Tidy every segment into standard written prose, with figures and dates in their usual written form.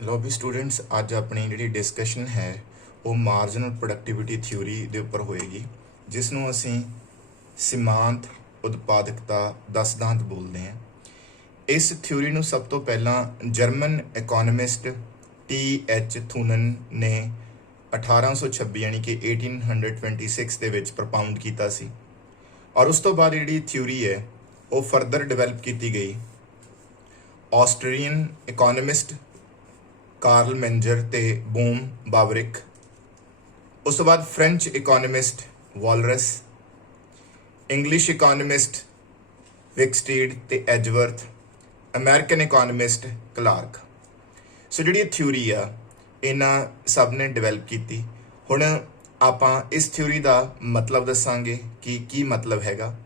लो भी स्टूडेंट्स अज अपनी जी डिस्कशन है वो मार्जिनल प्रोडक्टिविटी थ्योरी के उपर होएगी जिसनों असी सीमांत उत्पादकता दा सिद्धांत बोलते हैं। इस थ्योरी ਨੂੰ सब तो पहला जर्मन इकोनॉमिस्ट T.H. थूनन ने 1826 यानी कि 1826 ਦੇ ਵਿੱਚ ਪ੍ਰਪਾਉਂਡ ਕੀਤਾ ਸੀ और उस तो बाद ਜਿਹੜੀ थ्योरी है वो फर्दर डिवेलप की गई ऑस्ट्रेलियन इकोनॉमिस्ट ਕਾਰਲ ਮੈਂਜਰ ਤੇ ਬੂਮ ਬਾਵਰਿਕ। ਉਸ ਤੋਂ ਬਾਅਦ ਫ੍ਰੈਂਚ ਇਕੋਨੋਮਿਸਟ ਵਾਲਰਸ, ਇੰਗਲਿਸ਼ ਇਕੋਨੋਮਿਸਟ ਵਿਕਸਟੀਡ ਤੇ ਐਜਵਰਥ, ਅਮਰੀਕਨ ਇਕੋਨੋਮਿਸਟ ਕਲਾਰਕ। ਸੋ ਜਿਹੜੀ ਇਹ ਥਿਊਰੀ ਆ ਇਹਨਾਂ ਸਭ ਨੇ ਡਿਵੈਲਪ ਕੀਤੀ। ਹੁਣ ਆਪਾਂ ਇਸ ਥਿਊਰੀ ਦਾ ਮਤਲਬ ਦੱਸਾਂਗੇ ਕਿ ਕੀ ਮਤਲਬ ਹੈਗਾ।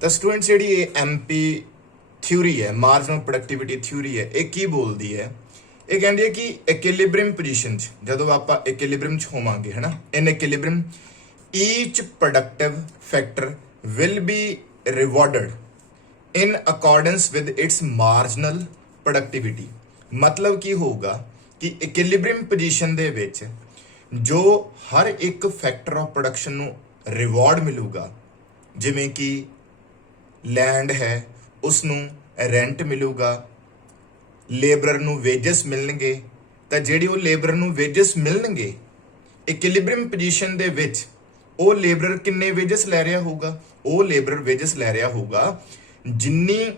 ਤਾਂ ਸਟੂਡੈਂਟਸ ਜਿਹੜੀ ਇਹ MP ਥਿਊਰੀ ਹੈ ਮਾਰਜਨਲ ਪ੍ਰੋਡਕਟਿਵਿਟੀ ਥਿਊਰੀ ਹੈ ਇਹ ਕੀ ਬੋਲਦੀ ਹੈ? ਇਹ ਕਹਿੰਦੀ ਹੈ ਕਿ ਇਕੁਇਲਿਬ੍ਰੀਅਮ ਪੋਜੀਸ਼ਨ 'ਚ ਜਦੋਂ ਆਪਾਂ ਇਕੁਇਲਿਬ੍ਰੀਅਮ 'ਚ ਹੋਵਾਂਗੇ ਹੈ ਨਾ, in equilibrium each productive factor will be rewarded in accordance with its marginal productivity. ਮਤਲਬ ਕੀ ਹੋਊਗਾ ਕਿ ਇਕੁਇਲਿਬ੍ਰੀਅਮ ਪੋਜੀਸ਼ਨ ਦੇ ਵਿੱਚ ਜੋ ਹਰ ਇੱਕ ਫੈਕਟਰ ਆਫ ਪ੍ਰੋਡਕਸ਼ਨ ਨੂੰ ਰਿਵਾਰਡ ਮਿਲੂਗਾ, ਜਿਵੇਂ ਕਿ ਲੈਂਡ ਹੈ ਉਸਨੂੰ ਰੈਂਟ ਮਿਲੂਗਾ, ਲੇਬਰਰ ਨੂੰ ਵੇਜਸ ਮਿਲਣਗੇ। ਤਾਂ ਜਿਹੜੀ ਉਹ ਲੇਬਰਰ ਨੂੰ ਵੇਜਸ ਮਿਲਣਗੇ ਇਕੁਇਲਿਬ੍ਰੀਅਮ ਪੋਜੀਸ਼ਨ ਦੇ ਵਿੱਚ ਉਹ ਲੇਬਰਰ ਕਿੰਨੇ ਵੇਜਸ ਲੈ ਰਿਹਾ ਹੋਊਗਾ? ਉਹ ਲੇਬਰਰ ਵੇਜਸ ਲੈ ਰਿਹਾ ਹੋਊਗਾ ਜਿੰਨੀ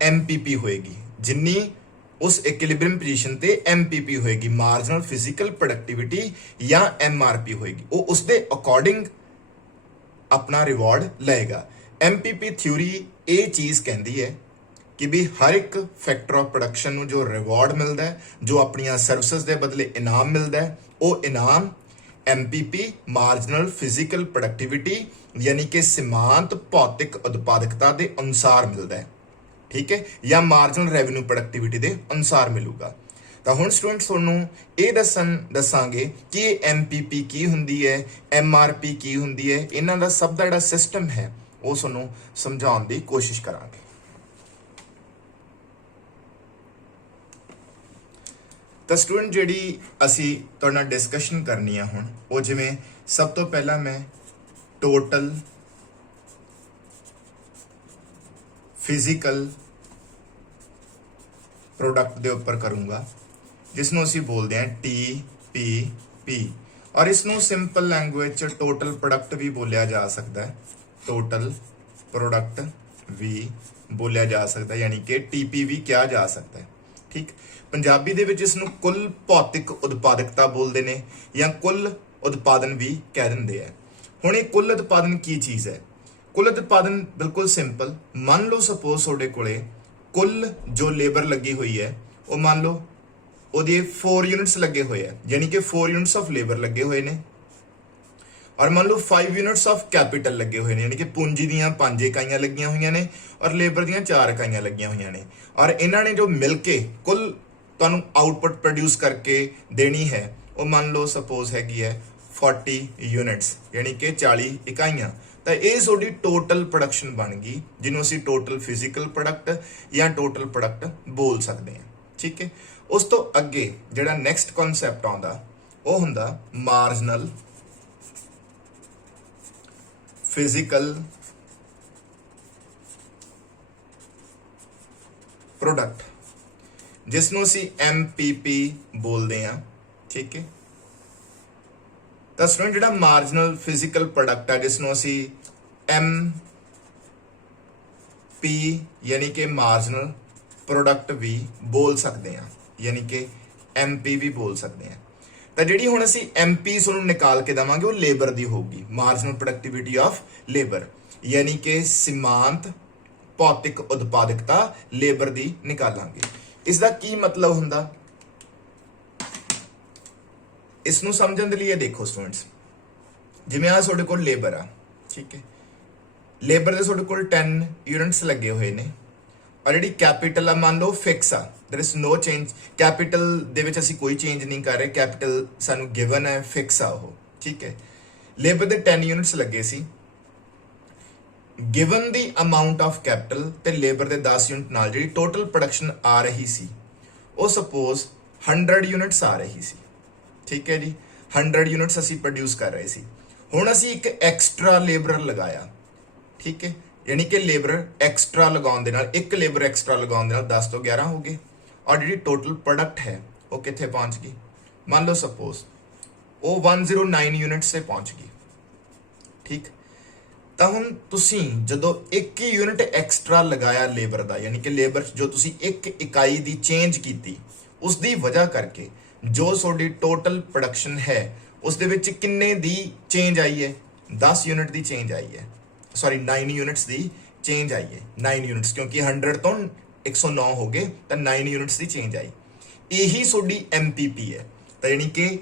MPP ਹੋਏਗੀ, ਜਿੰਨੀ ਉਸ ਇਕੁਇਲਿਬ੍ਰੀਅਮ ਪੋਜੀਸ਼ਨ ਤੇ MPP ਹੋਏਗੀ, ਮਾਰਜਨਲ ਫਿਜ਼ੀਕਲ ਪ੍ਰੋਡਕਟਿਵਿਟੀ ਜਾਂ MRP ਹੋਏਗੀ। ਉਹ ਉਸਦੇ ਅਕੋਰਡਿੰਗ ਆਪਣਾ ਰਿਵਾਰਡ ਲਏਗਾ। MPP ਥਿਊਰੀ ਇਹ ਚੀਜ਼ ਕਹਿੰਦੀ ਹੈ ਕਿ ਵੀ ਹਰ ਇੱਕ ਫੈਕਟਰ ਆਫ ਪ੍ਰੋਡਕਸ਼ਨ ਨੂੰ ਜੋ ਰਿਵਾਰਡ ਮਿਲਦਾ ਹੈ, ਜੋ ਆਪਣੀਆਂ ਸਰਵਿਸਿਜ਼ ਦੇ ਬਦਲੇ ਇਨਾਮ ਮਿਲਦਾ ਹੈ, ਉਹ ਇਨਾਮ MPP ਮਾਰਜਨਲ ਫਿਜ਼ੀਕਲ ਪ੍ਰੋਡਕਟਿਵਿਟੀ ਯਾਨੀ ਕਿ ਸੀਮਾਂਤ ਭੌਤਿਕ ਉਤਪਾਦਕਤਾ ਦੇ ਅਨੁਸਾਰ ਮਿਲਦਾ ਹੈ, ਠੀਕ ਹੈ, ਜਾਂ ਮਾਰਜਨਲ ਰੈਵਨਿਊ ਪ੍ਰੋਡਕਟਿਵਿਟੀ ਦੇ ਅਨੁਸਾਰ ਮਿਲੂਗਾ। ਤਾਂ ਹੁਣ ਸਟੂਡੈਂਟਸ ਤੁਹਾਨੂੰ ਇਹ ਦੱਸਾਂਗੇ ਕਿ ਇਹ MPP ਕੀ ਹੁੰਦੀ ਹੈ, MRP ਕੀ ਹੁੰਦੀ ਹੈ, ਇਹਨਾਂ ਦਾ ਸਭ ਦਾ ਜਿਹੜਾ ਸਿਸਟਮ ਹੈ ਉਹ ਤੁਹਾਨੂੰ ਸਮਝਾਉਣ ਦੀ ਕੋਸ਼ਿਸ਼ ਕਰਾਂਗੇ। ਤਾਂ ਸਟੂਡੈਂਟ ਜਿਹੜੀ ਅਸੀਂ ਤੁਹਾਡੇ ਨਾਲ ਡਿਸਕਸ਼ਨ ਕਰਨੀ ਆ ਹੁਣ ਉਹ ਜਿਵੇਂ ਸਭ ਤੋਂ ਪਹਿਲਾਂ ਮੈਂ ਟੋਟਲ ਫਿਜ਼ੀਕਲ ਪ੍ਰੋਡਕਟ ਦੇ ਉੱਪਰ ਕਰੂੰਗਾ ਜਿਸ ਨੂੰ ਅਸੀਂ ਬੋਲਦੇ ਹਾਂ TPP ਔਰ ਇਸ ਨੂੰ ਸਿੰਪਲ ਲੈਂਗੁਏਜ 'ਚ ਟੋਟਲ ਪ੍ਰੋਡਕਟ ਵੀ ਬੋਲਿਆ ਜਾ ਸਕਦਾ ਹੈ, ਟੋਟਲ ਪ੍ਰੋਡਕਟ ਵੀ ਬੋਲਿਆ ਜਾ ਸਕਦਾ ਯਾਨੀ ਕਿ TP ਵੀ ਕਿਹਾ ਜਾ ਸਕਦਾ ਹੈ, ਠੀਕ। ਪੰਜਾਬੀ ਦੇ ਵਿੱਚ ਇਸ ਨੂੰ ਕੁੱਲ ਭੌਤਿਕ ਉਤਪਾਦਕਤਾ ਬੋਲਦੇ ਨੇ ਜਾਂ ਕੁੱਲ ਉਤਪਾਦਨ ਵੀ ਕਹਿ ਦਿੰਦੇ ਆ। ਹੁਣ ਇਹ ਕੁੱਲ ਉਤਪਾਦਨ ਕੀ ਚੀਜ਼ ਹੈ? ਕੁੱਲ ਉਤਪਾਦਨ ਬਿਲਕੁਲ ਸਿੰਪਲ, ਮੰਨ ਲਓ ਸਪੋਜ਼ ਤੁਹਾਡੇ ਕੋਲੇ ਕੁੱਲ ਜੋ ਲੇਬਰ ਲੱਗੀ ਹੋਈ ਹੈ ਉਹ ਮੰਨ ਲਓ ਉਹਦੇ 4 ਯੂਨਿਟਸ ਲੱਗੇ ਹੋਏ ਆ, ਯਾਨੀ ਕਿ 4 ਯੂਨਿਟਸ ਆਫ ਲੇਬਰ ਲੱਗੇ ਹੋਏ ਨੇ ਔਰ ਮੰਨ ਲਓ 5 ਯੂਨਿਟਸ ਆਫ ਕੈਪੀਟਲ ਲੱਗੇ ਹੋਏ ਨੇ, ਯਾਨੀ ਕਿ ਪੂੰਜੀ ਦੀਆਂ 5 ਇਕਾਈਆਂ ਲੱਗੀਆਂ ਹੋਈਆਂ ਨੇ ਔਰ ਲੇਬਰ ਦੀਆਂ 4 ਇਕਾਈਆਂ ਲੱਗੀਆਂ ਹੋਈਆਂ ਨੇ ਔਰ ਇਹਨਾਂ ਨੇ ਜੋ ਮਿਲ ਕੇ ਕੁੱਲ ਤੁਹਾਨੂੰ ਆਊਟਪੁੱਟ ਪ੍ਰੋਡਿਊਸ ਕਰਕੇ ਦੇਣੀ ਹੈ ਉਹ ਮੰਨ ਲਓ ਸਪੋਜ਼ ਹੈਗੀ ਹੈ 40 ਯੂਨਿਟਸ ਯਾਨੀ ਕਿ 40 ਇਕਾਈਆਂ। ਤਾਂ ਇਹ ਤੁਹਾਡੀ ਟੋਟਲ ਪ੍ਰੋਡਕਸ਼ਨ ਬਣ ਗਈ ਜਿਹਨੂੰ ਅਸੀਂ ਟੋਟਲ ਫਿਜ਼ੀਕਲ ਪ੍ਰੋਡਕਟ ਜਾਂ ਟੋਟਲ ਪ੍ਰੋਡਕਟ ਬੋਲ ਸਕਦੇ ਹਾਂ, ਠੀਕ ਹੈ। ਉਸ ਤੋਂ ਅੱਗੇ ਜਿਹੜਾ ਨੈਕਸਟ ਕਨਸੈਪਟ ਆਉਂਦਾ ਉਹ ਹੁੰਦਾ ਮਾਰਜਨਲ ਫਿਜ਼ੀਕਲ ਪ੍ਰੋਡਕਟ ਜਿਸ ਨੂੰ ਅਸੀਂ MPP ਬੋਲਦੇ ਹਾਂ, ਠੀਕ ਹੈ। ਤਾਂ ਸਟੂਡੈਂਟ ਜਿਹੜਾ ਮਾਰਜਨਲ ਫਿਜ਼ੀਕਲ ਪ੍ਰੋਡਕਟ ਹੈ ਜਿਸ ਨੂੰ ਅਸੀਂ MP ਯਾਨੀ ਕਿ ਮਾਰਜਨਲ ਪ੍ਰੋਡਕਟ ਵੀ ਬੋਲ ਸਕਦੇ ਹਾਂ, ਯਾਨੀ ਕਿ MP ਵੀ ਬੋਲ ਸਕਦੇ ਹਾਂ। ਤਾਂ ਜਿਹੜੀ ਹੁਣ ਅਸੀਂ MP ਤੁਹਾਨੂੰ ਨਿਕਾਲ ਕੇ ਦੇਵਾਂਗੇ ਉਹ ਲੇਬਰ ਦੀ ਹੋਊਗੀ, ਮਾਰਜਨਲ ਪ੍ਰੋਡਕਟਿਵਿਟੀ ਆਫ ਲੇਬਰ ਯਾਨੀ ਕਿ ਸੀਮਾਂਤ ਭੌਤਿਕ ਉਤਪਾਦਕਤਾ ਲੇਬਰ ਦੀ ਨਿਕਾਲਾਂਗੇ। ਇਸ ਦਾ ਕੀ ਮਤਲਬ ਹੁੰਦਾ ਇਸ ਨੂੰ ਸਮਝਣ ਦੇ ਲਈ ਇਹ ਦੇਖੋ ਸਟੂਡੈਂਟਸ, ਜਿਵੇਂ ਆ ਤੁਹਾਡੇ ਕੋਲ ਲੇਬਰ ਆ, ਠੀਕ ਹੈ, ਲੇਬਰ ਦੇ ਤੁਹਾਡੇ ਕੋਲ 10 ਯੂਨਿਟਸ ਲੱਗੇ ਹੋਏ ਨੇ ਔਰ ਜਿਹੜੀ ਕੈਪੀਟਲ ਆ ਮੰਨ ਲਓ ਫਿਕਸ ਆ, there is no change, capital ਦੇ ਵਿੱਚ ਅਸੀਂ ਕੋਈ ਚੇਂਜ ਨਹੀਂ ਕਰ ਰਹੇ, ਕੈਪੀਟਲ ਸਾਨੂੰ ਗਿਵਨ ਹੈ, ਫਿਕਸ ਆ ਉਹ, ਠੀਕ ਹੈ। ਲੇਬਰ ਦੇ 10 ਯੂਨਿਟਸ ਲੱਗੇ ਸੀ, given the amount of capital ਤੇ ਲੇਬਰ ਦੇ 10 ਯੂਨਿਟ ਨਾਲ ਜਿਹੜੀ ਟੋਟਲ ਪ੍ਰੋਡਕਸ਼ਨ ਆ ਰਹੀ ਸੀ ਉਹ ਸਪੋਜ਼ 100 ਯੂਨਿਟਸ ਆ ਰਹੀ ਸੀ। ਠੀਕ ਹੈ ਜੀ, 100 ਯੂਨਿਟਸ ਅਸੀਂ ਪ੍ਰੋਡਿਊਸ ਕਰ ਰਹੇ ਸੀ। ਹੁਣ ਅਸੀਂ ਇੱਕ ਐਕਸਟਰਾ ਲੇਬਰਰ ਲਗਾਇਆ। ਠੀਕ ਹੈ, ਯਾਨੀ ਕਿ ਲੇਬਰ ਐਕਸਟਰਾ ਲਗਾਉਣ ਦੇ ਨਾਲ, ਇੱਕ ਲੇਬਰ ਐਕਸਟਰਾ ਲਗਾਉਣ ਦੇ ਨਾਲ 10 ਤੋਂ 11 ਹੋ ਗਏ, ਔਰ ਜਿਹੜੀ ਟੋਟਲ ਪ੍ਰੋਡਕਟ ਹੈ ਉਹ ਕਿੱਥੇ ਪਹੁੰਚ ਗਈ? ਮੰਨ ਲਓ ਸਪੋਜ਼ ਉਹ 109 ਯੂਨਿਟਸ ਤੇ ਪਹੁੰਚ ਗਈ। ਠੀਕ, ਤਾਂ ਹੁਣ ਤੁਸੀਂ ਜਦੋਂ ਇੱਕ ਹੀ ਯੂਨਿਟ ਐਕਸਟਰਾ ਲਗਾਇਆ ਲੇਬਰ ਦਾ, ਯਾਨੀ ਕਿ ਲੇਬਰ ਜੋ ਤੁਸੀਂ ਇੱਕ ਇਕਾਈ ਦੀ ਚੇਂਜ ਕੀਤੀ, ਉਸ ਦੀ ਵਜ੍ਹਾ ਕਰਕੇ ਜੋ ਤੁਹਾਡੀ ਟੋਟਲ ਪ੍ਰੋਡਕਸ਼ਨ ਹੈ ਉਸ ਦੇ ਵਿੱਚ ਕਿੰਨੇ ਦੀ ਚੇਂਜ ਆਈ ਹੈ? 10 ਯੂਨਿਟ ਦੀ ਚੇਂਜ ਆਈ ਹੈ, ਸੌਰੀ 9 ਯੂਨਿਟਸ ਦੀ ਚੇਂਜ ਆਈ ਹੈ। 9 ਯੂਨਿਟਸ, ਕਿਉਂਕਿ 100 ਤੋਂ 109 ਹੋ ਗਏ ਤਾਂ 9 ਯੂਨਿਟਸ ਦੀ ਚੇਂਜ ਆਈ। ਇਹੀ ਤੁਹਾਡੀ MPP ਹੈ। ਤਾਂ ਯਾਨੀ ਕਿ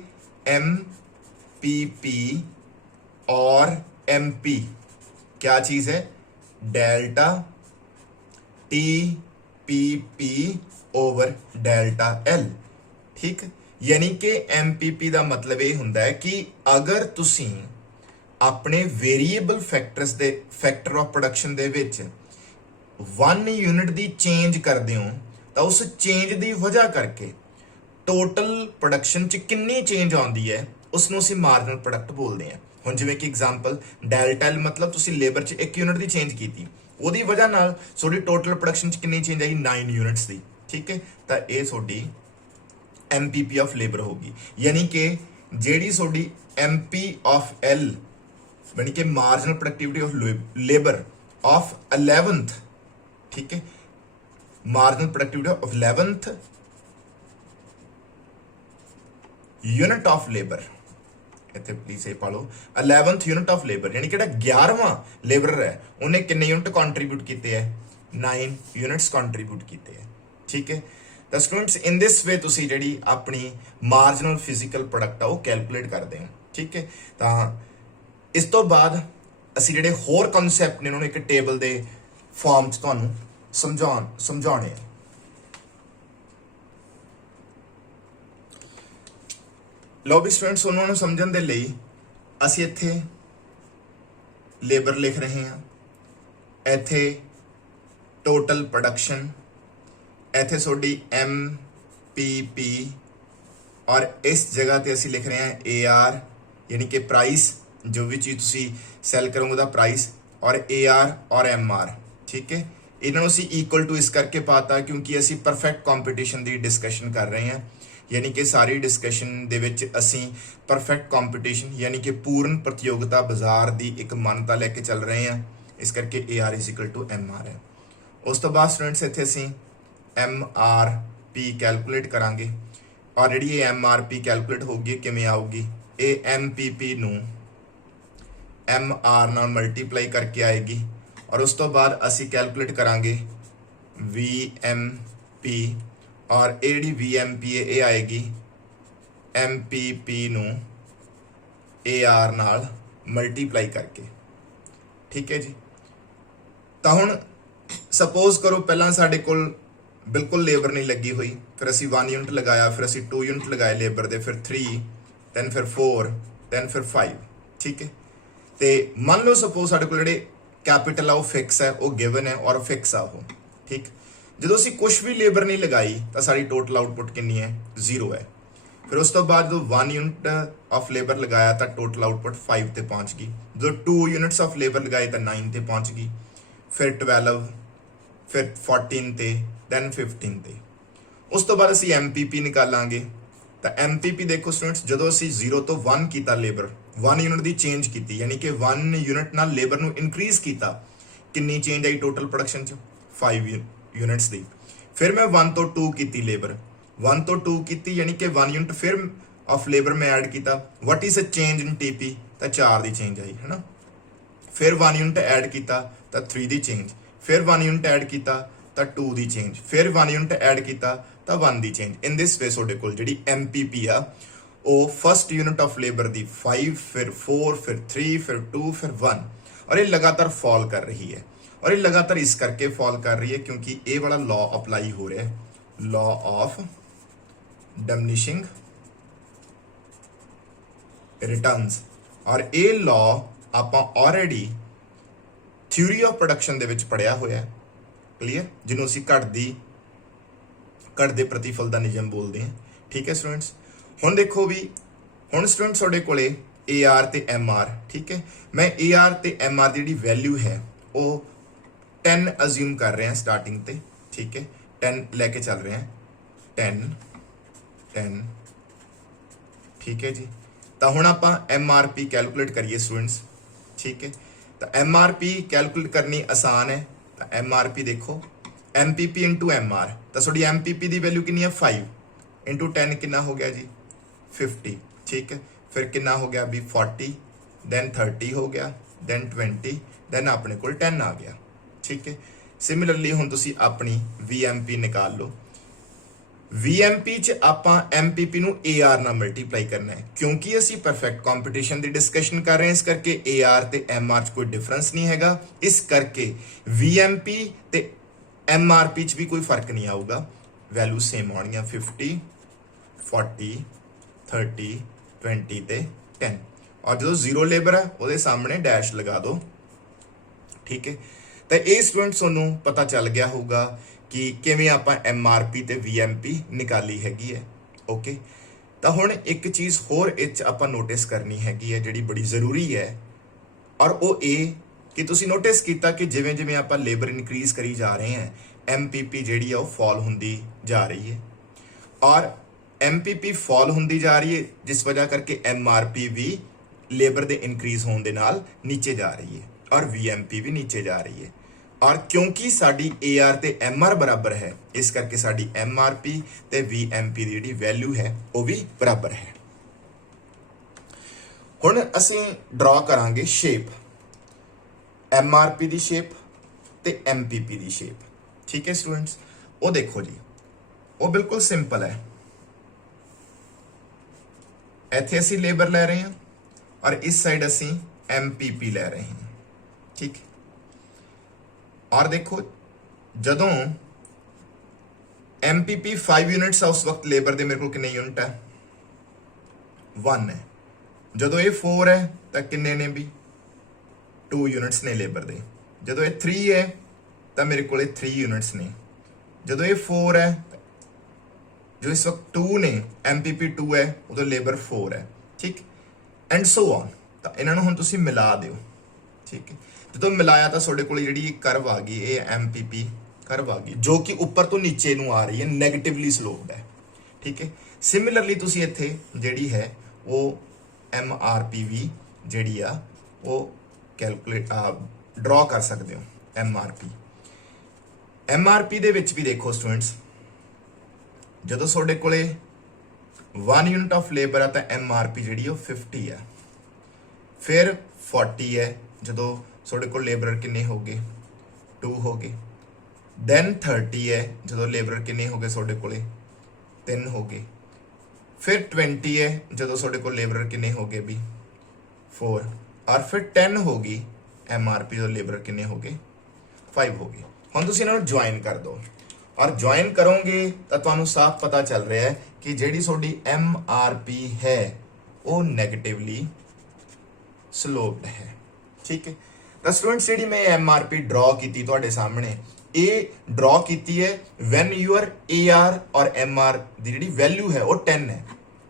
MPP और MP क्या चीज है? Delta TPP over delta L। ठीक, यानी कि MPP ਦਾ ਮਤਲਬ ਇਹ ਹੁੰਦਾ ਹੈ ਕਿ ਅਗਰ ਤੁਸੀਂ ਆਪਣੇ ਵੇਰੀਏਬਲ ਫੈਕਟਰਸ ਦੇ ਫੈਕਟਰ ਆਫ ਪ੍ਰੋਡਕਸ਼ਨ ਦੇ ਵਿੱਚ 1 ਯੂਨਿਟ ਦੀ ਚੇਂਜ ਕਰਦੇ ਹੋ ਤਾਂ ਉਸ ਚੇਂਜ ਦੀ ਵਜ੍ਹਾ ਕਰਕੇ ਟੋਟਲ ਪ੍ਰੋਡਕਸ਼ਨ 'ਚ ਕਿੰਨੀ ਚੇਂਜ ਆਉਂਦੀ ਹੈ ਉਸ ਨੂੰ ਅਸੀਂ ਮਾਰਜਨਲ ਪ੍ਰੋਡਕਟ ਬੋਲਦੇ ਹਾਂ। ਹੁਣ ਜਿਵੇਂ ਕਿ ਐਗਜ਼ਾਮਪਲ ਡੈਲਟਾ L ਮਤਲਬ ਤੁਸੀਂ ਲੇਬਰ 'ਚ 1 ਯੂਨਿਟ ਦੀ ਚੇਂਜ ਕੀਤੀ, ਉਹਦੀ ਵਜ੍ਹਾ ਨਾਲ ਤੁਹਾਡੀ ਟੋਟਲ ਪ੍ਰੋਡਕਸ਼ਨ 'ਚ ਕਿੰਨੀ ਚੇਂਜ ਆਈ? 9 ਯੂਨਿਟਸ ਦੀ। ਠੀਕ ਹੈ, ਤਾਂ ਇਹ ਤੁਹਾਡੀ MPP ਆਫ ਲੇਬਰ ਹੋਗੀ। ਯਾਨੀ ਕਿ ਜਿਹੜੀ ਤੁਹਾਡੀ MP ਆਫ L ਯਾਨੀ ਕਿ marginal productivity of labour of 11th, ਠੀਕ ਹੈ, marginal productivity of 11th unit of labour, इतने प्लीज ये पा लो 11th यूनिट ऑफ लेबर, यानी कि 11वां लेबरर है उन्हें कितने यूनिट कंट्रीब्यूट किए हैं? 9 यूनिट्स कंट्रीब्यूट किए हैं। ठीक है, तो स्टूडेंट्स इन दिस वे तुसी जिहड़ी अपनी मार्जिनल फिजिकल प्रोडक्ट आ वो कैलकुलेट करते हो। ठीक है, तो इस तो बाद असी जिहड़े होर कॉन्सैप्ट ने उन्होंने एक टेबल के फॉर्म च तुहानूं समझाने। लो भी स्टूडेंट्स उन्होंने समझण दे लई असी इत्थे लेबर लिख रहे हैं, इत्थे टोटल प्रोडक्शन, इत्थे तुहाडी MPP और इस जगह ते असी लिख रहे हैं AR यानी कि प्राइस, जो भी चीज़ तुसी सैल करोगे दा प्राइस, और AR और MR। ठीक है, इन्होंने असी इक्वल टू इस करके पाता क्योंकि असी परफेक्ट कॉम्पीटिशन की डिस्कशन कर रहे हैं, यानी कि सारी डिस्कशन दे विच असी परफेक्ट कॉम्पीटिशन यानी कि पूर्ण प्रतियोगिता बाजार की एक मान्यता लैके चल रहे हैं, इस करके AR = MR है। उस तो बाद स्टूडेंट्स इत्थे असी MRP कैलकुलेट करांगे, और जी MRP कैलकुलेट होगी किवें आऊगी? ये MPP नूं MR नाल मल्टीप्लाई करके आएगी, और उस तो बाद असी कैलकुलेट करांगे VMP, और ये VMP ये आएगी MPP नूं AR नाल मल्टीप्लाई करके। ठीक है जी, तो हुण सपोज करो पहला साडे कोल बिल्कुल लेबर नहीं लगी हुई, फिर असी 1 यूनिट लगाया, फिर असी 2 यूनिट लगाए लेबर दे, फिर 3, दैन फिर 4, दैन फिर 5। ठीक है, तो मान लो सपोज साडे कोल जिहड़े कैपिटल आ वो फिक्स है, वो गिवन है और फिक्स आ वो। ठीक, जो असी कुछ भी लेबर नहीं लगाई तो सारी टोटल आउटपुट कितनी है? 0 है। फिर उस तो बाद जो 1 यूनिट ऑफ लेबर लगाया तो टोटल आउटपुट 5 ते पहुंच गई, जो 2 यूनिट्स ऑफ लेबर लगाई तो 9 ते पहुंच गई, फिर 12, फिर 14 ते, दैन 15 ते। उस तो बाद असी MPP निकालांगे। तो MPP देखो स्टूडेंट्स, जो असी 0 तो 1 किया लेबर, 1 यूनिट की चेंज की, यानी कि 1 यूनिट नाल लेबर नूं इनक्रीज किया, कितनी चेंज आई टोटल प्रोडक्शन च? 5 यूनिट्स दी। फिर मैं 1 तो 2 की लेबर, 1 तो 2 की, यानी कि 1 यूनिट फिर ऑफ लेबर में ऐड किया। What is a change in TP? तो 4 की चेंज आई है ना। फिर 1 यूनिट ऐड किया तो 3 की चेंज, फिर 1 यूनिट ऐड किया तो 2 की चेंज, फिर 1 यूनिट ऐड किया तो 1 की चेंज। इन दिस वे तुहाडे कोल जिहड़ी MPP आ वो फर्स्ट यूनिट ऑफ लेबर दी 5, फिर 4, फिर 3, फिर 2, फिर 1, और ये लगातार फॉल कर रही है। और ये लगातार इस करके फॉल कर रही है क्योंकि ये वाला लॉ अप्लाई हो रहा है, लॉ ऑफ डिमिनिशिंग रिटर्न्स, और ये लॉ आप ऑलरेडी ਥਿਊਰੀ ਆਫ ਪ੍ਰੋਡਕਸ਼ਨ ਦੇ ਵਿੱਚ ਪੜਿਆ ਹੋਇਆ ਹੈ, ਕਲੀਅਰ, ਜਿਹਨੂੰ ਅਸੀਂ ਘਟਦੇ ਪ੍ਰਤੀਫਲ ਦਾ ਨਿਯਮ ਬੋਲਦੇ ਹਾਂ। ਠੀਕ ਹੈ ਸਟੂਡੈਂਟਸ, ਹੁਣ ਦੇਖੋ ਵੀ ਹੁਣ ਸਟੂਡੈਂਟਸ ਤੁਹਾਡੇ ਕੋਲੇ AR ਤੇ MR, ਠੀਕ ਹੈ, ਮੈਂ AR ਤੇ MR ਦੀ ਜਿਹੜੀ ਵੈਲਿਊ ਹੈ ਉਹ 10 ਅਜ਼ਿਊਮ ਕਰ ਰਹੇ ਹਾਂ ਸਟਾਰਟਿੰਗ ਤੇ, ਠੀਕ ਹੈ, 10 ਲੈ ਕੇ ਚੱਲ ਰਹੇ ਹਾਂ, 10 ਠੀਕ ਹੈ ਜੀ। ਤਾਂ ਹੁਣ ਆਪਾਂ MRP ਕੈਲਕੂਲੇਟ ਕਰੀਏ ਸਟੂਡੈਂਟਸ, ਠੀਕ ਹੈ। ਤਾਂ MRP ਕੈਲਕੂਲੇਟ ਕਰਨੀ ਆਸਾਨ ਹੈ। ਤਾਂ MRP ਦੇਖੋ MPP ਇੰਟੂ MR, ਤਾਂ ਤੁਹਾਡੀ MPP ਦੀ ਵੈਲਿਊ ਕਿੰਨੀ ਹੈ 5 ਇੰਟੂ 10 ਕਿੰਨਾ ਹੋ ਗਿਆ ਜੀ 50, ਠੀਕ ਹੈ। ਫਿਰ ਕਿੰਨਾ ਹੋ ਗਿਆ ਵੀ 40, ਦੈਨ 30 ਹੋ ਗਿਆ, ਦੈਨ 20, ਦੈਨ ਆਪਣੇ ਕੋਲ 10 ਆ ਗਿਆ, ਠੀਕ ਹੈ। ਸਿਮਿਲਰਲੀ ਹੁਣ ਤੁਸੀਂ ਆਪਣੀ VMP ਨਿਕਾਲ ਲਓ। VMP ਚ ਆਪਾਂ MPP ਨੂੰ AR ਨਾਲ ਮਲਟੀਪਲਾਈ ਕਰਨਾ ਹੈ, ਕਿਉਂਕਿ ਅਸੀਂ ਪਰਫੈਕਟ ਕੰਪੀਟੀਸ਼ਨ ਦੀ ਡਿਸਕਸ਼ਨ ਕਰ ਰਹੇ ਹਾਂ, ਇਸ ਕਰਕੇ AR ਤੇ MR ਚ ਕੋਈ ਡਿਫਰੈਂਸ ਨਹੀਂ ਹੈਗਾ, ਇਸ ਕਰਕੇ VMP ਤੇ MRP ਚ ਵੀ ਕੋਈ ਫਰਕ ਨਹੀਂ ਆਊਗਾ, ਵੈਲਿਊ ਸੇਮ ਆਉਣਗੀਆਂ 50, 40, 30, 20 ਤੇ 10। ਔਰ ਜਦੋਂ ਜ਼ੀਰੋ ਲੇਬਰ ਹੈ ਉਹਦੇ ਸਾਹਮਣੇ ਡੈਸ਼ ਲਗਾ ਦਿਓ, ਠੀਕ ਹੈ। ਤਾਂ ਇਹ ਸਟੂਡੈਂਟਸ ਤੁਹਾਨੂੰ ਪਤਾ ਚੱਲ ਗਿਆ ਹੋਊਗਾ ਕਿ ਕਿਵੇਂ ਆਪਾਂ MRP ਤੇ VMP ਨਿਕਾਲੀ ਹੈਗੀ ਹੈ, ਓਕੇ। ਤਾਂ ਹੁਣ ਇੱਕ ਚੀਜ਼ ਹੋਰ ਇਹ 'ਚ ਆਪਾਂ ਨੋਟਿਸ ਕਰਨੀ ਹੈਗੀ ਹੈ ਜਿਹੜੀ ਬੜੀ ਜ਼ਰੂਰੀ ਹੈ, ਔਰ ਉਹ ਇਹ ਕਿ ਤੁਸੀਂ ਨੋਟਿਸ ਕੀਤਾ ਕਿ ਜਿਵੇਂ ਜਿਵੇਂ ਆਪਾਂ ਲੇਬਰ ਇਨਕਰੀਜ਼ ਕਰੀ ਜਾ ਰਹੇ ਹਾਂ, MPP ਜਿਹੜੀ ਆ ਉਹ ਫਾਲ ਹੁੰਦੀ ਜਾ ਰਹੀ ਹੈ, ਔਰ MPP ਫਾਲ ਹੁੰਦੀ ਜਾ ਰਹੀ ਹੈ, ਜਿਸ ਵਜ੍ਹਾ ਕਰਕੇ MRP ਵੀ ਲੇਬਰ ਦੇ ਇਨਕਰੀਜ਼ ਹੋਣ ਦੇ ਨਾਲ ਨੀਚੇ ਜਾ ਰਹੀ ਹੈ, ਔਰ VMP ਵੀ ਨੀਚੇ ਜਾ ਰਹੀ ਹੈ। ਔਰ ਕਿਉਂਕਿ ਸਾਡੀ AR ਤੇ MR ਬਰਾਬਰ ਹੈ, ਇਸ ਕਰਕੇ ਸਾਡੀ MRP ਤੇ VMP ਦੀ ਜਿਹੜੀ ਵੈਲਿਊ ਹੈ ਉਹ ਵੀ ਬਰਾਬਰ ਹੈ। ਹੁਣ ਅਸੀਂ ਡਰਾ ਕਰਾਂਗੇ ਸ਼ੇਪ, MRP ਦੀ ਸ਼ੇਪ ਤੇ MPP ਦੀ ਸ਼ੇਪ, ਠੀਕ ਹੈ ਸਟੂਡੈਂਟਸ। ਉਹ ਦੇਖੋ ਜੀ, ਉਹ ਬਿਲਕੁਲ ਸਿੰਪਲ ਹੈ। ਇੱਥੇ ਅਸੀਂ ਲੇਬਰ ਲੈ ਰਹੇ ਹਾਂ ਔਰ ਇਸ ਸਾਈਡ ਅਸੀਂ MPP ਲੈ ਰਹੇ ਹਾਂ, ਠੀਕ। ਔਰ ਦੇਖੋ ਜਦੋਂ MPP 5 ਯੂਨਿਟਸ ਆ, ਉਸ ਵਕਤ ਲੇਬਰ ਦੇ ਮੇਰੇ ਕੋਲ ਕਿੰਨੇ ਯੂਨਿਟ ਹੈ 1 ਹੈ। ਜਦੋਂ ਇਹ 4 ਹੈ ਤਾਂ ਕਿੰਨੇ ਨੇ ਵੀ 2 ਯੂਨਿਟਸ ਨੇ ਲੇਬਰ ਦੇ। ਜਦੋਂ ਇਹ 3 ਹੈ ਤਾਂ ਮੇਰੇ ਕੋਲ 3 ਯੂਨਿਟਸ ਨੇ। ਜਦੋਂ ਇਹ 4 ਹੈ, ਜੋ ਇਸ ਵਕਤ 2 ਨੇ, MPP 2 ਹੈ, ਉਦੋਂ ਲੇਬਰ 4 ਹੈ, ਠੀਕ, ਐਂਡ ਸੋ ਔਨ। ਤਾਂ ਇਹਨਾਂ ਨੂੰ ਹੁਣ ਤੁਸੀਂ ਮਿਲਾ ਦਿਓ, ਠੀਕ ਹੈ। ਜਦੋਂ ਮਿਲਾਇਆ ਤਾਂ ਤੁਹਾਡੇ ਕੋਲ ਜਿਹੜੀ ਕਰਵ ਆ ਗਈ, ਇਹ MPP ਕਰਵ ਆ ਗਈ, ਜੋ ਕਿ ਉੱਪਰ ਤੋਂ ਨੀਚੇ ਨੂੰ ਆ ਰਹੀ ਹੈ, ਨੈਗੇਟਿਵਲੀ ਸਲੋਪਡ ਹੈ, ਠੀਕ ਹੈ। ਸਿਮਿਲਰਲੀ ਤੁਸੀਂ ਇੱਥੇ ਜਿਹੜੀ ਹੈ ਉਹ MRP ਵੀ ਜਿਹੜੀ ਆ ਉਹ ਕੈਲਕੂਲੇਟ ਡਰਾ ਕਰ ਸਕਦੇ ਹੋ। MRP ਦੇ ਵਿੱਚ ਵੀ ਦੇਖੋ ਸਟੂਡੈਂਟਸ, ਜਦੋਂ ਤੁਹਾਡੇ ਕੋਲੇ 1 ਯੂਨਿਟ ਆਫ ਲੇਬਰ ਆ ਤਾਂ MRP ਜਿਹੜੀ ਉਹ 50 ਹੈ। ਫਿਰ 40 ਹੈ ਜਦੋਂ ਤੁਹਾਡੇ ਕੋਲ ਲੇਬਰਰ ਕਿੰਨੇ ਹੋ ਗਏ 2 ਹੋ ਗਏ। ਦੈਨ 30 ਹੈ ਜਦੋਂ ਲੇਬਰਰ ਕਿੰਨੇ ਹੋ ਗਏ ਤੁਹਾਡੇ ਕੋਲੇ 3 ਹੋ ਗਏ। ਫਿਰ 20 ਹੈ ਜਦੋਂ ਤੁਹਾਡੇ ਕੋਲ ਲੇਬਰਰ ਕਿੰਨੇ ਹੋ ਗਏ ਵੀ 4, ਔਰ ਫਿਰ 10 ਹੋ ਗਈ MRP ਜਦੋਂ ਲੇਬਰਰ ਕਿੰਨੇ ਹੋ ਗਏ 5 ਹੋ ਗਏ। ਹੁਣ ਤੁਸੀਂ ਇਹਨਾਂ ਨੂੰ ਜੁਆਇਨ ਕਰ ਦਿਓ, ਔਰ ਜੁਆਇਨ ਕਰੋਗੇ ਤਾਂ ਤੁਹਾਨੂੰ ਸਾਫ਼ ਪਤਾ ਚੱਲ ਰਿਹਾ ਹੈ ਕਿ ਜਿਹੜੀ ਤੁਹਾਡੀ MRP ਹੈ ਉਹ ਨੈਗੇਟਿਵਲੀ ਸਲੋਪਡ ਹੈ, ਠੀਕ ਹੈ। ਤਾਂ ਸਟੂਡੈਂਟਸ ਜਿਹੜੀ ਮੈਂ MRP ਡਰਾ ਕੀਤੀ ਤੁਹਾਡੇ ਸਾਹਮਣੇ, ਇਹ ਡਰਾ ਕੀਤੀ ਹੈ ਵੈਨ ਯੂਅਰ AR ਔਰ MR ਦੀ ਜਿਹੜੀ ਵੈਲਿਊ ਹੈ ਉਹ 10 ਹੈ,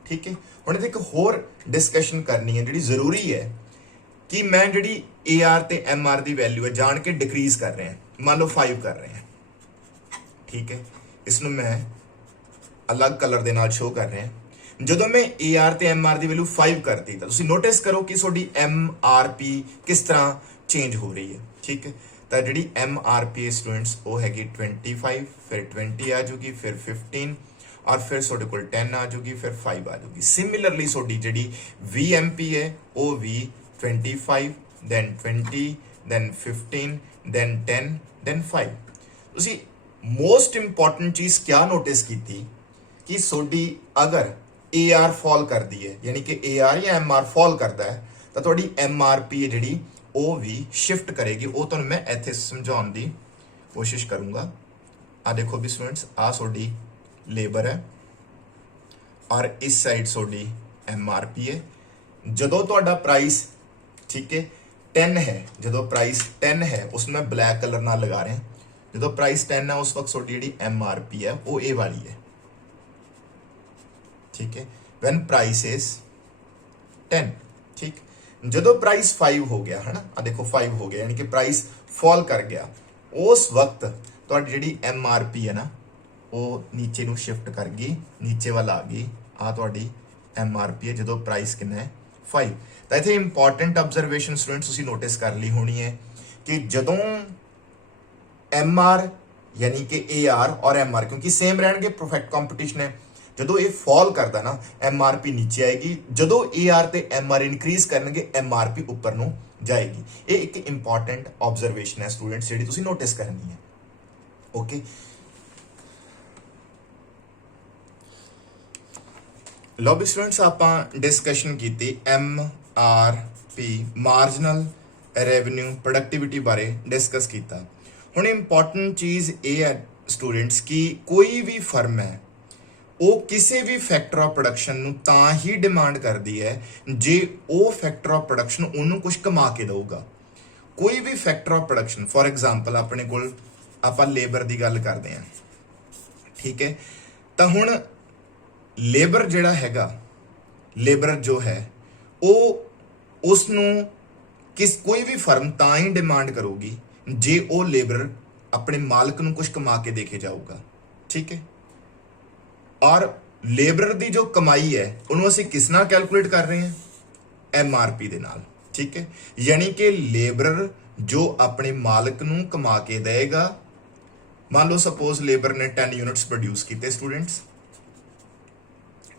ਠੀਕ ਹੈ। ਹੁਣ ਇਹਦੇ ਇੱਕ ਹੋਰ ਡਿਸਕਸ਼ਨ ਕਰਨੀ ਹੈ ਜਿਹੜੀ ਜ਼ਰੂਰੀ ਹੈ ਕਿ ਮੈਂ ਜਿਹੜੀ AR ਤੇ MR ਦੀ ਵੈਲਿਊ ਹੈ ਜਾਣ ਕੇ ਡਿਕਰੀਜ਼ ਕਰ ਰਹੇ ਹਾਂ, ਮੰਨ ਲਓ 5 ਕਰ ਰਹੇ ਹਾਂ, ਠੀਕ ਹੈ। ਇਸ ਨੂੰ ਮੈਂ ਅਲੱਗ ਕਲਰ ਦੇ ਨਾਲ ਸ਼ੋ ਕਰ ਰਿਹਾ। ਜਦੋਂ ਮੈਂ AR ਤੇ MR ਦੀ ਵੈਲਿਊ 5 ਕਰਤੀ ਤਾਂ ਤੁਸੀਂ ਨੋਟਿਸ ਕਰੋ ਕਿ ਤੁਹਾਡੀ MRP ਕਿਸ ਤਰ੍ਹਾਂ ਚੇਂਜ ਹੋ ਰਹੀ ਹੈ, ਠੀਕ ਹੈ। ਤਾਂ ਜਿਹੜੀ MRP ਸਟੂਡੈਂਟਸ ਉਹ ਹੈਗੀ 25, ਫਿਰ 20 ਆ ਜਾਊਗੀ, ਫਿਰ 15, ਔਰ ਫਿਰ ਤੁਹਾਡੇ ਕੋਲ 10 ਆ ਜਾਊਗੀ, ਫਿਰ 5 ਆ ਜਾਊਗੀ। ਸਿਮਿਲਰਲੀ ਤੁਹਾਡੀ ਜਿਹੜੀ VMP ਹੈ ਉਹ ਵੀ 25, ਦੈਨ 20, ਦੈਨ 15, ਦੈਨ 10, ਦੈਨ 5। ਤੁਸੀਂ ਮੋਸਟ ਇੰਪੋਰਟੈਂਟ ਚੀਜ਼ ਕਿਆ ਨੋਟਿਸ ਕੀਤੀ ਕਿ ਤੁਹਾਡੀ ਅਗਰ AR ਫਾਲ ਕਰਦੀ ਹੈ, ਯਾਨੀ ਕਿ AR ਜਾਂ MR ਫਾਲ ਕਰਦਾ ਹੈ, ਤਾਂ ਤੁਹਾਡੀ MRP ਹੈ ਜਿਹੜੀ ਉਹ ਵੀ ਸ਼ਿਫਟ ਕਰੇਗੀ। ਉਹ ਤੁਹਾਨੂੰ ਮੈਂ ਇੱਥੇ ਸਮਝਾਉਣ ਦੀ ਕੋਸ਼ਿਸ਼ ਕਰੂੰਗਾ। ਆ ਦੇਖੋ ਵੀ ਸਟੂਡੈਂਟਸ, ਆ ਤੁਹਾਡੀ ਲੇਬਰ ਹੈ ਔਰ ਇਸ ਸਾਈਡ ਤੁਹਾਡੀ MRP ਹੈ। ਜਦੋਂ ਤੁਹਾਡਾ ਪ੍ਰਾਈਸ, ਠੀਕ ਹੈ, 10 है, जो प्राइस 10 है उसमें मैं ब्लैक कलर ना लगा रहे हैं, जो प्राइस 10 है उस वक्त थोड़ी जी MRP है वो ए वाली है, ठीक है। व्हेन प्राइस इज 10, ठीक। जो प्राइस 5 हो गया है ना, आ देखो 5 हो गया यानी कि प्राइस फॉल कर गया, उस वक्त ਤੁਹਾਡੀ जी MRP है ना वो नीचे ਨੂੰ शिफ्ट कर गई, नीचे वाल आ गई, आ ਤੁਹਾਡੀ MRP है जो प्राइस कितना है 5। तो इतने इंपॉर्टेंट ऑब्जरवेशन स्टूडेंट्स तुसीं नोटिस कर ली होनी है कि जदों MR यानी कि AR और MR क्योंकि सेम रहणगे, परफेक्ट कंपटीशन है, जो ये फॉल करता ना MRP नीचे आएगी, जो AR ते MR इनक्रीज करनगे MRP ऊपर ਨੂੰ जाएगी। ये एक इंपॉर्टेंट ऑब्जरवेशन है स्टूडेंट्स जी तुसीं नोटिस करनी है, ओके। लो भी स्टूडेंट्स आपां डिस्कशन की MRP मार्जिनल रेवन्यू प्रोडक्टिविटी बारे डिस्कस किया। हुण इंपॉर्टेंट चीज़ ये है स्टूडेंट्स कि कोई भी फर्म है वो किसी भी फैक्टर ऑफ प्रोडक्शन नूं तां ही डिमांड करती है जे वो फैक्टर ऑफ प्रोडक्शन उन्होंने कुछ कमा के देगा। कोई भी factor of production for example अपने को आपां लेबर की गल करते हैं, ठीक है। तो हुण लेबर जिहड़ा हैगा, लेबर जो है वो उसनूं किस कोई भी फर्म तां ही डिमांड करूगी जे वो लेबर अपने मालिक नूं कुछ कमा के देके जाऊगा, ठीक है। और लेबर की जो कमाई है उन्होंने असीं किस नाल कैलकुलेट कर रहे हैं, MRP दे नाल, ठीक है। यानी कि लेबर जो अपने मालिक नूं कमा के देगा, मान लो सपोज लेबर ने 10 यूनिट्स प्रोड्यूस किए स्टूडेंट्स,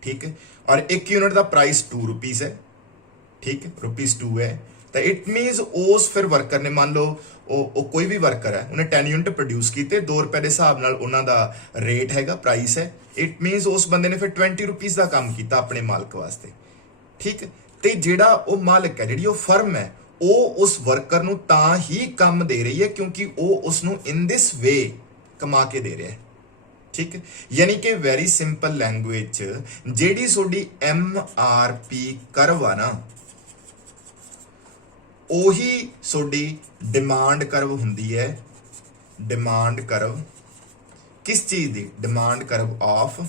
ठीक है, और एक यूनिट का प्राइस 2 रुपीज़ है, ठीक है, ₹2 है। तो इट मीनस उस फिर वर्कर ने मान लो वो कोई भी वर्कर है उन्हें 10 यूनिट प्रोड्यूस किए, ₹2 के हिसाब नाल उन्हां दा रेट हैगा, प्राइस है। इट मीनस उस बंदे ने फिर 20 रुपीज़ का काम किया अपने मालिक वास्ते, ठीक है। तो जिहड़ा वो मालिक है, जिहड़ी वो फर्म है, वो उस वर्कर नूं तां ही काम दे रही है क्योंकि वो उसनूं इन दिस वे कमा के दे रहा है, ठीक है। यानी कि वेरी सिंपल लैंग्वेज जेडी सोडी MRP कर्व आ ना ओही सोडी डिमांड कर्व हुंदी है। डिमांड कर्व किस चीज दी, demand curve of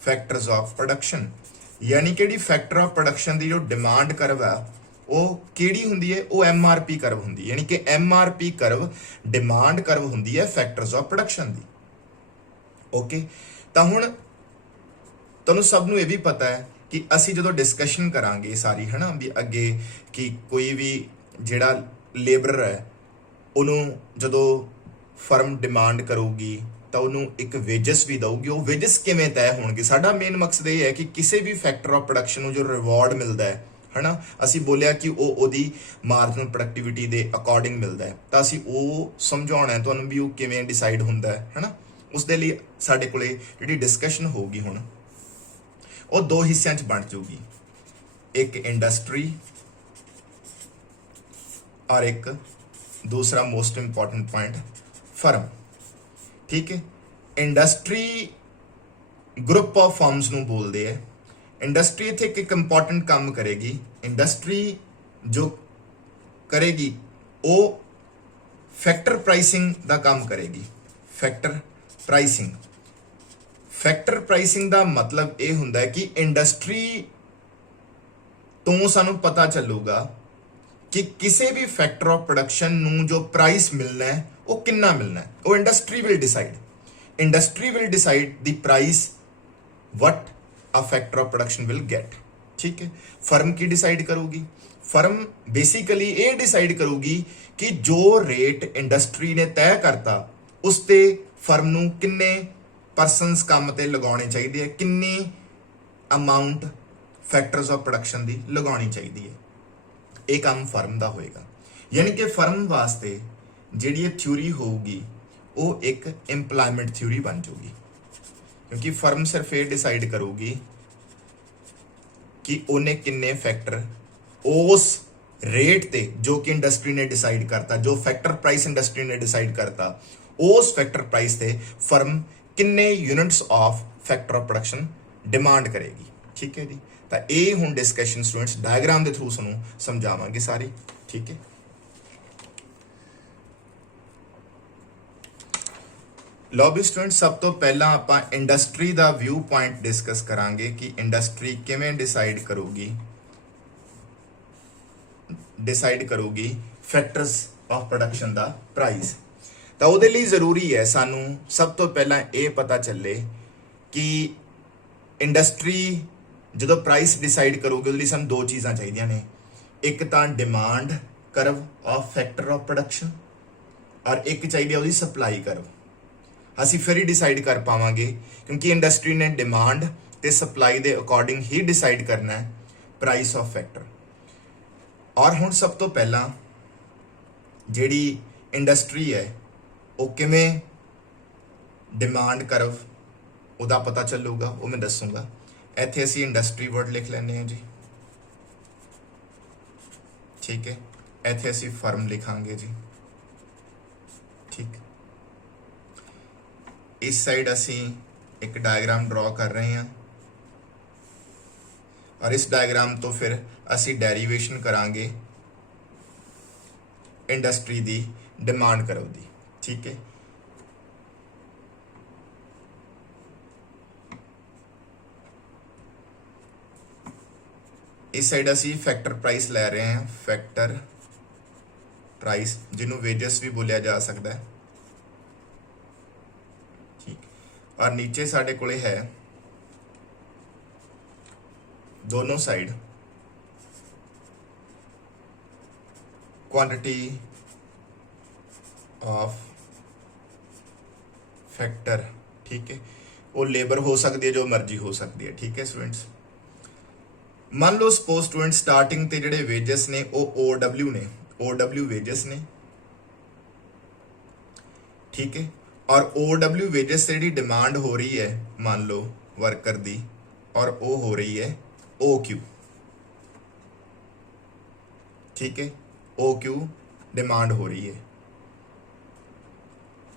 factors of production, यानी कि फैक्टर ऑफ प्रोडक्शन की जो डिमांड कर्व है वो किहड़ी हुंदी है, वो MRP कर्व हुंदी है। यानी कि MRP कर्व डिमांड कर्व हुंदी है factors of production the, okay. तो हुण तुहानूं सब नूं ये भी पता है कि असी जो डिस्कशन करांगे सारी है ना भी अगे कि कोई भी जिहड़ा लेबर है उन्होंने जो फर्म डिमांड करूगी तो उन्होंने एक वेजस भी दऊगी, वो वेजस किवें तय होणगे। साडा मेन मकसद ये है कि किसी भी फैक्टर ऑफ प्रोडक्शन नूं जो रिवॉर्ड मिलता है ना, असी बोलिया कि वो मार्जिनल प्रोडक्टिविटी के अकॉर्डिंग मिलता है, तो असी वो समझाउणा है तुहानूं भी वो किवें डिसाइड हुंदा है ना। उस दे लई साडे कोले जिहड़ी डिस्कशन होगी हुण वो 2 हिस्सों च बन जूगी, एक इंडस्ट्री और एक दूसरा मोस्ट इंपॉर्टेंट पॉइंट फर्म, ठीक है। इंडस्ट्री ग्रुप ऑफ फर्म्स नूं बोलते हैं। इंडस्ट्री इत्थे एक इंपॉर्टेंट काम करेगी। इंडस्ट्री जो करेगी वो फैक्टर प्राइसिंग का काम करेगी। फैक्टर प्राइसिंग, फैक्टर प्राइसिंग का मतलब ये हुंदा है कि इंडस्ट्री तो सानू पता चलूगा कि किसी भी फैक्टर ऑफ प्रोडक्शन नू जो प्राइस मिलना है वो कितना मिलना है, वो industry will decide. Industry will decide the price what a factor of production will get, ठीक है। फर्म की डिसाइड करूगी, फर्म बेसिकली ये डिसाइड करूगी कि जो रेट इंडस्ट्री ने तय करता उसते फर्म नू किन्ने परसनस काम ते लगाने चाहिए है, किन्नी अमाउंट फैक्टर्स ऑफ प्रोडक्शन की लगानी चाहिए है, ये काम फर्म का होएगा। यानी कि फर्म वास्ते जिहड़ी थ्योरी होगी वो एक इंप्लॉयमेंट थ्योरी बन जाएगी, क्योंकि फर्म सिर्फ ये डिसाइड करूगी कि उन्हें किन्ने फैक्टर उस रेट ते जो कि इंडस्ट्री ने डिसाइड करता, जो फैक्टर प्राइस इंडस्ट्री ने डिसाइड करता, उस फैक्टर प्राइस ते फर्म किन्ने units of factor of production demand करेगी, ठीक है जी। ਤਾਂ ਇਹ ਹੁਣ ਡਿਸਕਸ਼ਨ ਸਟੂडेंट्स डायग्राम ਦੇ ਥਰੂ ਤੁਹਾਨੂੰ ਸਮਝਾਵਾਂਗੇ ਸਾਰੀ, ਠੀਕ ਹੈ। ਲਓ ਵੀ ਸਟੂडेंट्स ਸਭ ਤੋਂ ਪਹਿਲਾਂ ਆਪਾਂ ਇੰਡਸਟਰੀ ਦਾ ਵਿਊ ਪੁਆਇੰਟ ਡਿਸਕਸ ਕਰਾਂਗੇ ਕਿ ਇੰਡਸਟਰੀ ਕਿਵੇਂ ਡਿਸਾਈਡ ਕਰੂਗੀ factors of production the price. ਤਾਂ ਉਹਦੇ ਲਈ ਜ਼ਰੂਰੀ ਹੈ ਸਾਨੂੰ ਸਭ ਤੋਂ ਪਹਿਲਾਂ ਇਹ ਪਤਾ ਚੱਲੇ ਕਿ ਇੰਡਸਟਰੀ ਜਦੋਂ ਪ੍ਰਾਈਸ ਡਿਸਾਈਡ ਕਰੂਗੀ ਉਹਦੇ ਲਈ ਸਾਨੂੰ ਦੋ ਚੀਜ਼ਾਂ ਚਾਹੀਦੀਆਂ ਨੇ, ਇੱਕ ਤਾਂ demand curve of factor of production ਔਰ ਇੱਕ ਚਾਹੀਦੀ ਹੈ ਉਹਦੀ ਸਪਲਾਈ ਕਰਵ। ਅਸੀਂ ਫਿਰ ਹੀ ਡਿਸਾਈਡ ਕਰ ਪਾਵਾਂਗੇ ਕਿਉਂਕਿ ਇੰਡਸਟਰੀ ਨੇ ਡਿਮਾਂਡ ਤੇ ਸਪਲਾਈ ਦੇ ਅਕੋਰਡਿੰਗ ਹੀ ਡਿਸਾਈਡ ਕਰਨਾ ਹੈ ਪ੍ਰਾਈਸ ਆਫ ਫੈਕਟਰ। ਔਰ ਹੁਣ ਸਭ ਤੋਂ ਪਹਿਲਾਂ ਜਿਹੜੀ ਇੰਡਸਟਰੀ ਹੈ ਉਹ ਕਿਵੇਂ ਡਿਮਾਂਡ ਕਰਵ ਉਹਦਾ ਪਤਾ ਚੱਲੂਗਾ ਉਹ ਮੈਂ ਦੱਸੂਗਾ। ਇੱਥੇ ਅਸੀਂ ਇੰਡਸਟਰੀ ਵਰਡ ਲਿਖ ਲੈਂਦੇ ਹਾਂ ਜੀ, ਠੀਕ ਹੈ। ਇੱਥੇ ਅਸੀਂ ਫਰਮ ਲਿਖਾਂਗੇ ਜੀ, ਠੀਕ। ਇਸ ਸਾਈਡ ਅਸੀਂ ਇੱਕ ਡਾਇਗਰਾਮ ਡਰਾ ਕਰ ਰਹੇ ਹਾਂ ਔਰ ਇਸ ਡਾਇਗਰਾਮ ਤੋਂ ਫਿਰ ਅਸੀਂ ਡੈਰੀਵੇਸ਼ਨ ਕਰਾਂਗੇ ਇੰਡਸਟਰੀ ਦੀ ਡਿਮਾਂਡ ਕਰਵ ਦੀ, ਠੀਕ ਹੈ। ਇਸ ਸਾਈਡ ਅਸੀਂ ਫੈਕਟਰ ਪ੍ਰਾਈਸ ਲੈ ਰਹੇ ਹਾਂ, ਫੈਕਟਰ ਪ੍ਰਾਈਸ ਜਿਹਨੂੰ ਵੇਜਸ ਵੀ ਬੋਲਿਆ ਜਾ ਸਕਦਾ ਹੈ, ਠੀਕ। ਔਰ ਨੀਚੇ ਸਾਡੇ ਕੋਲੇ ਹੈ दोनों साइड क्वांटिटी ऑफ फैक्टर, ठीक है। वो लेबर हो सकती है, जो मर्जी हो सकती है, ठीक है स्टूडेंट्स। मान लो सपोज स्टूडेंट स्टार्टिंग ते जेडे वेजेस ने वो OW ने, OW वेजेस ने, ठीक है। और OW वेजेस से जी डिमांड हो रही है मान लो वर्कर दी और वो हो रही है OQ, ठीक है। OQ डिमांड हो रही है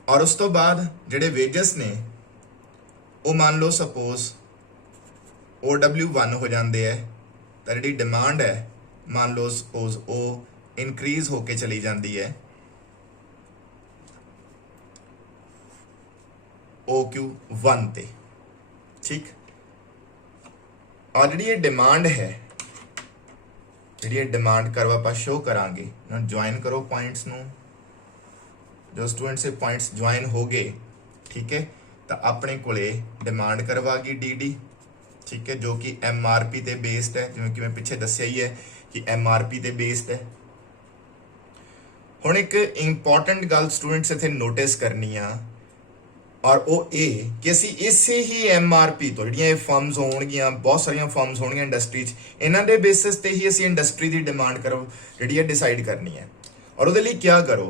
और उस तो बाद जेडे वेजेस ने वो मान लो सपोज OW1 हो जाते हैं तो जी डिमांड है मान लो सपोज वो इनक्रीज होके चली जाती है OQ1 ते, ठीक। और जी डिमांड है, जी डिमांड करव आप शो करांगे ना, ज्वाइन करो पॉइंट्स नू, जो स्टूडेंट से पॉइंट्स ज्वाइन हो गए, ठीक है। तो अपने कोले डिमांड करवा गई DD, ठीक है, जो कि MRP ते बेस्ड है, जिवें कि मैं पिछे दस्सिया ही है कि MRP ते बेस्ड है। हुण एक इंपॉर्टेंट गल स्टूडेंट्स इत्थे नोटिस करनी आ और वो ये कि असी इसे ही MRP तो जिहड़ियां फर्म्स होणगियां, बहुत सारियां फर्म्स होणगियां इंडस्ट्री च, इन्हां दे बेसिस ते ही असी इंडस्ट्री की डिमांड करो जिहड़ी डिसाइड करनी है। और उहदे लई क्या करो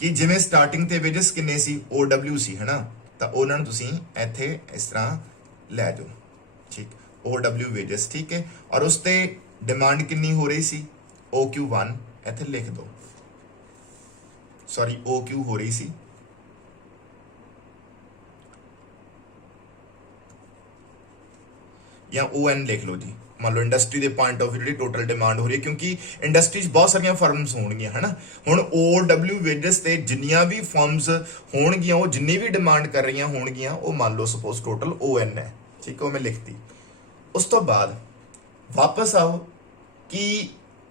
कि जिवें स्टार्टिंग ते वेजेस किन्ने सी OW सी, है ना, तो उन्हां नूं तुसीं इत्थे इस तरह लै जाओ, ठीक। OW वेजेस, ठीक है। और उस ते डिमांड किन्नी हो रही सी OQ1 इत्थे लिख दो, सॉरी OQ हो रही सी, या ON लिख लो जी। मान लो इंडस्ट्री के पॉइंट ऑफ व्यू जी टोटल डिमांड हो रही है क्योंकि इंडस्ट्री बहुत सारिया फर्म्स होणगियां, है ना। हुण OW वेजेस ते जिन्नियां भी फर्म्स होणगियां वो जिन्नी भी डिमांड कर रही होणगियां वो मान लो सपोज टोटल ON है, ठीक है। वो मैं लिखती। उस तो बाद वापस आओ कि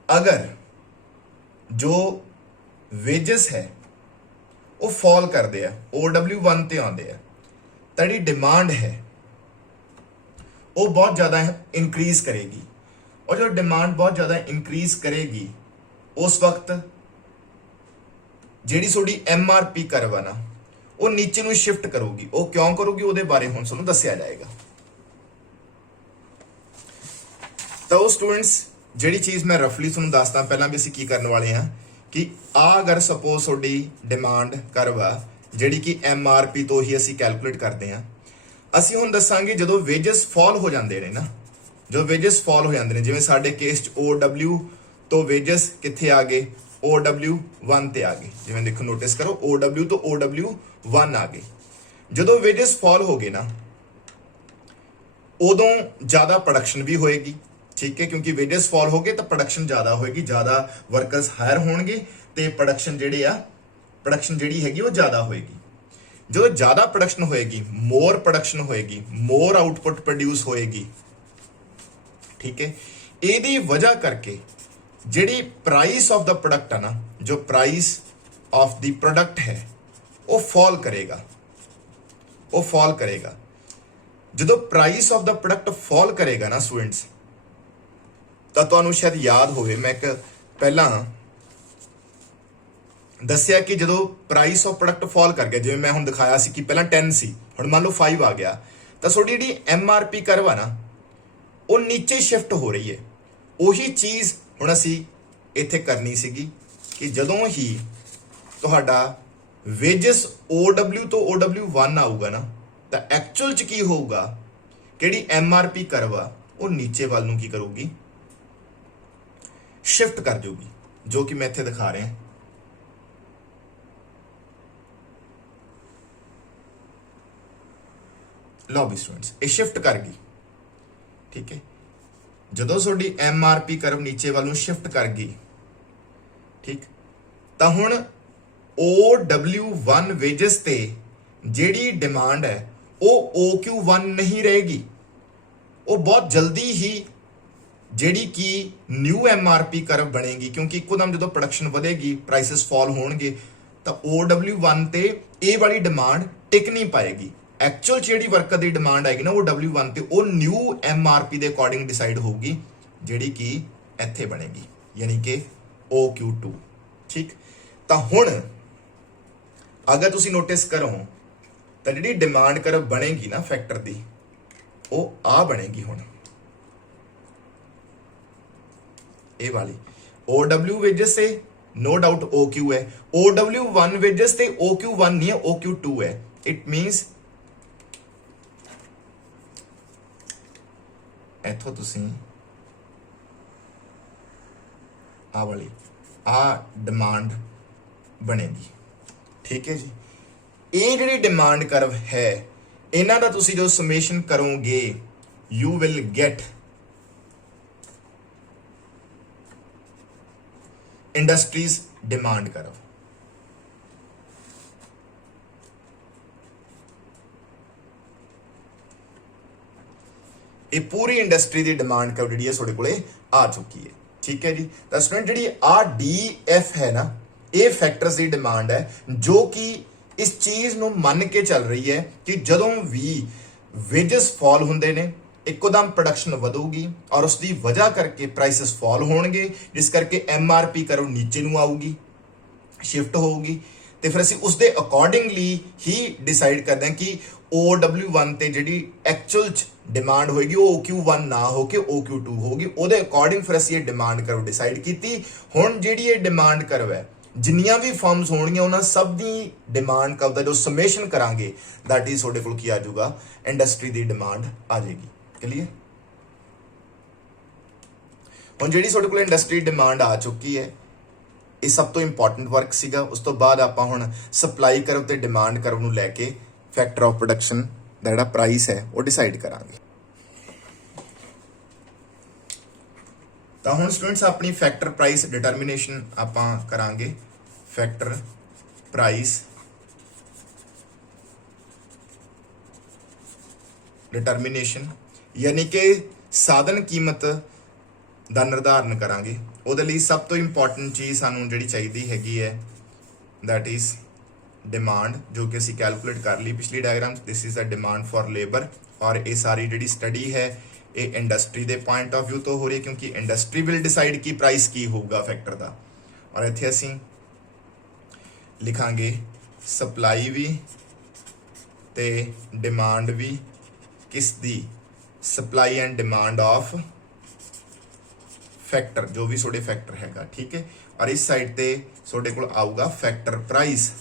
अगर जो वेजेस है वो फॉल करते हैं OW1 ते आउंदे आ तां जिहड़ी डिमांड है वो बहुत ज़्यादा इंक्रीज करेगी और जो डिमांड बहुत ज़्यादा इंक्रीज करेगी उस वक्त जिहड़ी थोड़ी MRP करवा ना वो नीचे नूं शिफ्ट करूगी। वो क्यों करूगी वो बारे हुण तुहानूं दस्सिया जाएगा। तो स्टूडेंट्स जिहड़ी चीज़ मैं रफली तुहानूं दसदा पहलां भी असीं की करन वाले हां कि अगर सपोज थोड़ी डिमांड करवा जिहड़ी कि MRP तो ही असीं कैलकुलेट करते हैं, ਅਸੀਂ ਹੁਣ ਦੱਸਾਂਗੇ ਜਦੋਂ ਵੇਜਸ ਫਾਲ ਹੋ ਜਾਂਦੇ ਨੇ ਨਾ, ਜੋ ਵੇਜਸ ਫਾਲ ਹੋ ਜਾਂਦੇ ਨੇ, ਜਿਵੇਂ ਸਾਡੇ ਕੇਸ 'ਚ OW ਤੋਂ ਵੇਜਸ ਕਿੱਥੇ ਆ ਗਏ OW1 ਤੇ ਆ ਗਏ। ਜਿਵੇਂ ਦੇਖੋ ਨੋਟਿਸ ਕਰੋ OW ਤੋਂ OW1 ਆ ਗਏ। ਜਦੋਂ ਵੇਜਸ ਫਾਲ ਹੋ ਗਏ ਨਾ उदों ज़्यादा प्रोडक्शन भी होएगी, ठीक है, क्योंकि वेजेस फॉल हो गए तो प्रोडक्शन ज़्यादा होएगी, ज़्यादा वर्कर्स हायर होणगे तो प्रोडक्शन जिहड़ी हैगी वो ज़्यादा होएगी। जो ज़्यादा प्रोडक्शन होएगी, मोर प्रोडक्शन होएगी, मोर आउटपुट प्रोड्यूस होएगी, ठीक है, ਇਹਦੀ वजह करके ਜਿਹੜੀ प्राइस ऑफ द प्रोडक्ट है ना, जो प्राइस ऑफ द प्रोडक्ट है वो फॉल करेगा, जो price of the product fall करेगा ना स्टूडेंट्स, तो तुहानू शायद याद होवे मैं एक पहला दसिया कि जो प्राइस ऑफ प्रोडक्ट फॉल कर गया, जिवें मैं हुण दिखाया सी कि पहला 10 सी, हुण मान लो 5 आ गया, तो थोड़ी जी MRP कर्व आ ना वो नीचे शिफ्ट हो रही है। उही चीज़ हुण असी इत्थे करनी सीगी कि जदों ही तुहाडा वेजेस OW तो OW1 आऊगा ना, तो एक्चुअल च की होऊगा कि MRP कर्व आ वो नीचे वाल नूं की करूगी, शिफ्ट कर जाऊगी, जो कि मैं इत्थे दिखा रहा। लो भी स्टूडेंट्स ये शिफ्ट कर गई, ठीक है, जो थोड़ी MRP कर्व नीचे वालों शिफ्ट कर गई, ठीक, तो हुण OW1 वेजेस ते जिहड़ी डिमांड है वो OQ1 नहीं रहेगी, वो बहुत जल्दी ही जिहड़ी कि न्यू MRP कर्व बनेगी, क्योंकि एकदम जो प्रोडक्शन बढ़ेगी, प्राइसेस फॉल होणगे, तो OW1 ते ये वाली डिमांड टिक नहीं पाएगी। एक्चुअल जिहड़ी वर्कर की डिमांड आएगी ना वो W1 ते वो न्यू MRP के अकॉर्डिंग डिसाइड होगी, जिहड़ी कि इत्थे बनेगी, यानी कि OQ2, ठीक। तो हुण अगर तुसी नोटिस करो तो जिहड़ी डिमांड कर्व बनेगी ना फैक्टर दी, वो आ बनेगी हुण ये वाली OW वेजेस से नो डाउट OQ है, OW1 वेजेस से OQ1 नहीं है, OQ2 है। इट मीनस इथों तुसी आ वाली आ डिमांड बनेगी, ठीक है जी। ये जिहड़ी डिमांड कर्व है इन्हां दा तुसी जो समेशन करोगे you will get industries demand curve. ये पूरी इंडस्ट्री की डिमांड कर्व जी थोड़े को आ चुकी है, ठीक है जी। तो स्टूडेंट जी आ DF है ना, ये फैक्टर्स की डिमांड है जो कि इस चीज़ को मन के चल रही है कि जदों भी वेजेस फॉल होंदे ने एकदम प्रोडक्शन वधूगी और उसकी वजह करके प्राइसेस फॉल होणगे, जिस करके MRP कर्व नीचे नूं आऊगी, शिफ्ट होगी, तो फिर असीं उसके अकॉर्डिंगली ही डिसाइड करते हैं कि OW1 ते जिहड़ी एक्चुअल डिमांड होएगी वो OQ1 ना होके OQ2 होगी, ਉਹਦੇ अकॉर्डिंग फिर असीं ये डिमांड कर्व डिसाइड कीती। हुण जिहड़ी ये डिमांड कर्व है जिन्नियां भी फर्म्स होणगियां उन्हां सब दी डिमांड कर्व दा जो समेशन करांगे दैट इज तुहाडे कोल की आ जाऊगा, इंडस्ट्री दी डिमांड आ जाएगी। क्लियर? हुण जिहड़ी तुहाडे कोल इंडस्ट्री डिमांड आ चुकी है, ये सब तो इंपॉर्टेंट वर्क सीगा। उस तो बाद आपां हुण सप्लाई कर्व ते डिमांड कर्व नूं लैके फैक्टर ऑफ प्रोडक्शन दा जिहड़ा प्राइस है वो डिसाइड करांगे। तो हुण स्टूडेंट्स अपनी फैक्टर प्राइस डिटर्मिनेशन आपां करांगे। फैक्टर प्राइस डिटर्मिनेशन यानी कि साधन कीमत का निर्धारण करांगे। ਉਹਦੇ ਲਈ सब तो इंपॉर्टेंट चीज़ सानू जिहड़ी चाहिदी हैगी है दैट इज डिमांड, जो कि असीं कैलकुलेट कर ली पिछली diagram. This is the demand for labour, और ये सारी जिहड़ी स्टडी है ये इंडस्ट्री के पॉइंट ऑफ व्यू तो हो रही है, क्योंकि इंडस्ट्री विल डिसाइड की प्राइस की होगा फैक्टर का। और इत्थे असीं लिखांगे सप्लाई भी ते डिमांड भी किस दी, supply and demand of factor, जो भी थोड़े फैक्टर हैगा, ठीक है। और इस साइड ते थोड़े को आऊगा factor price.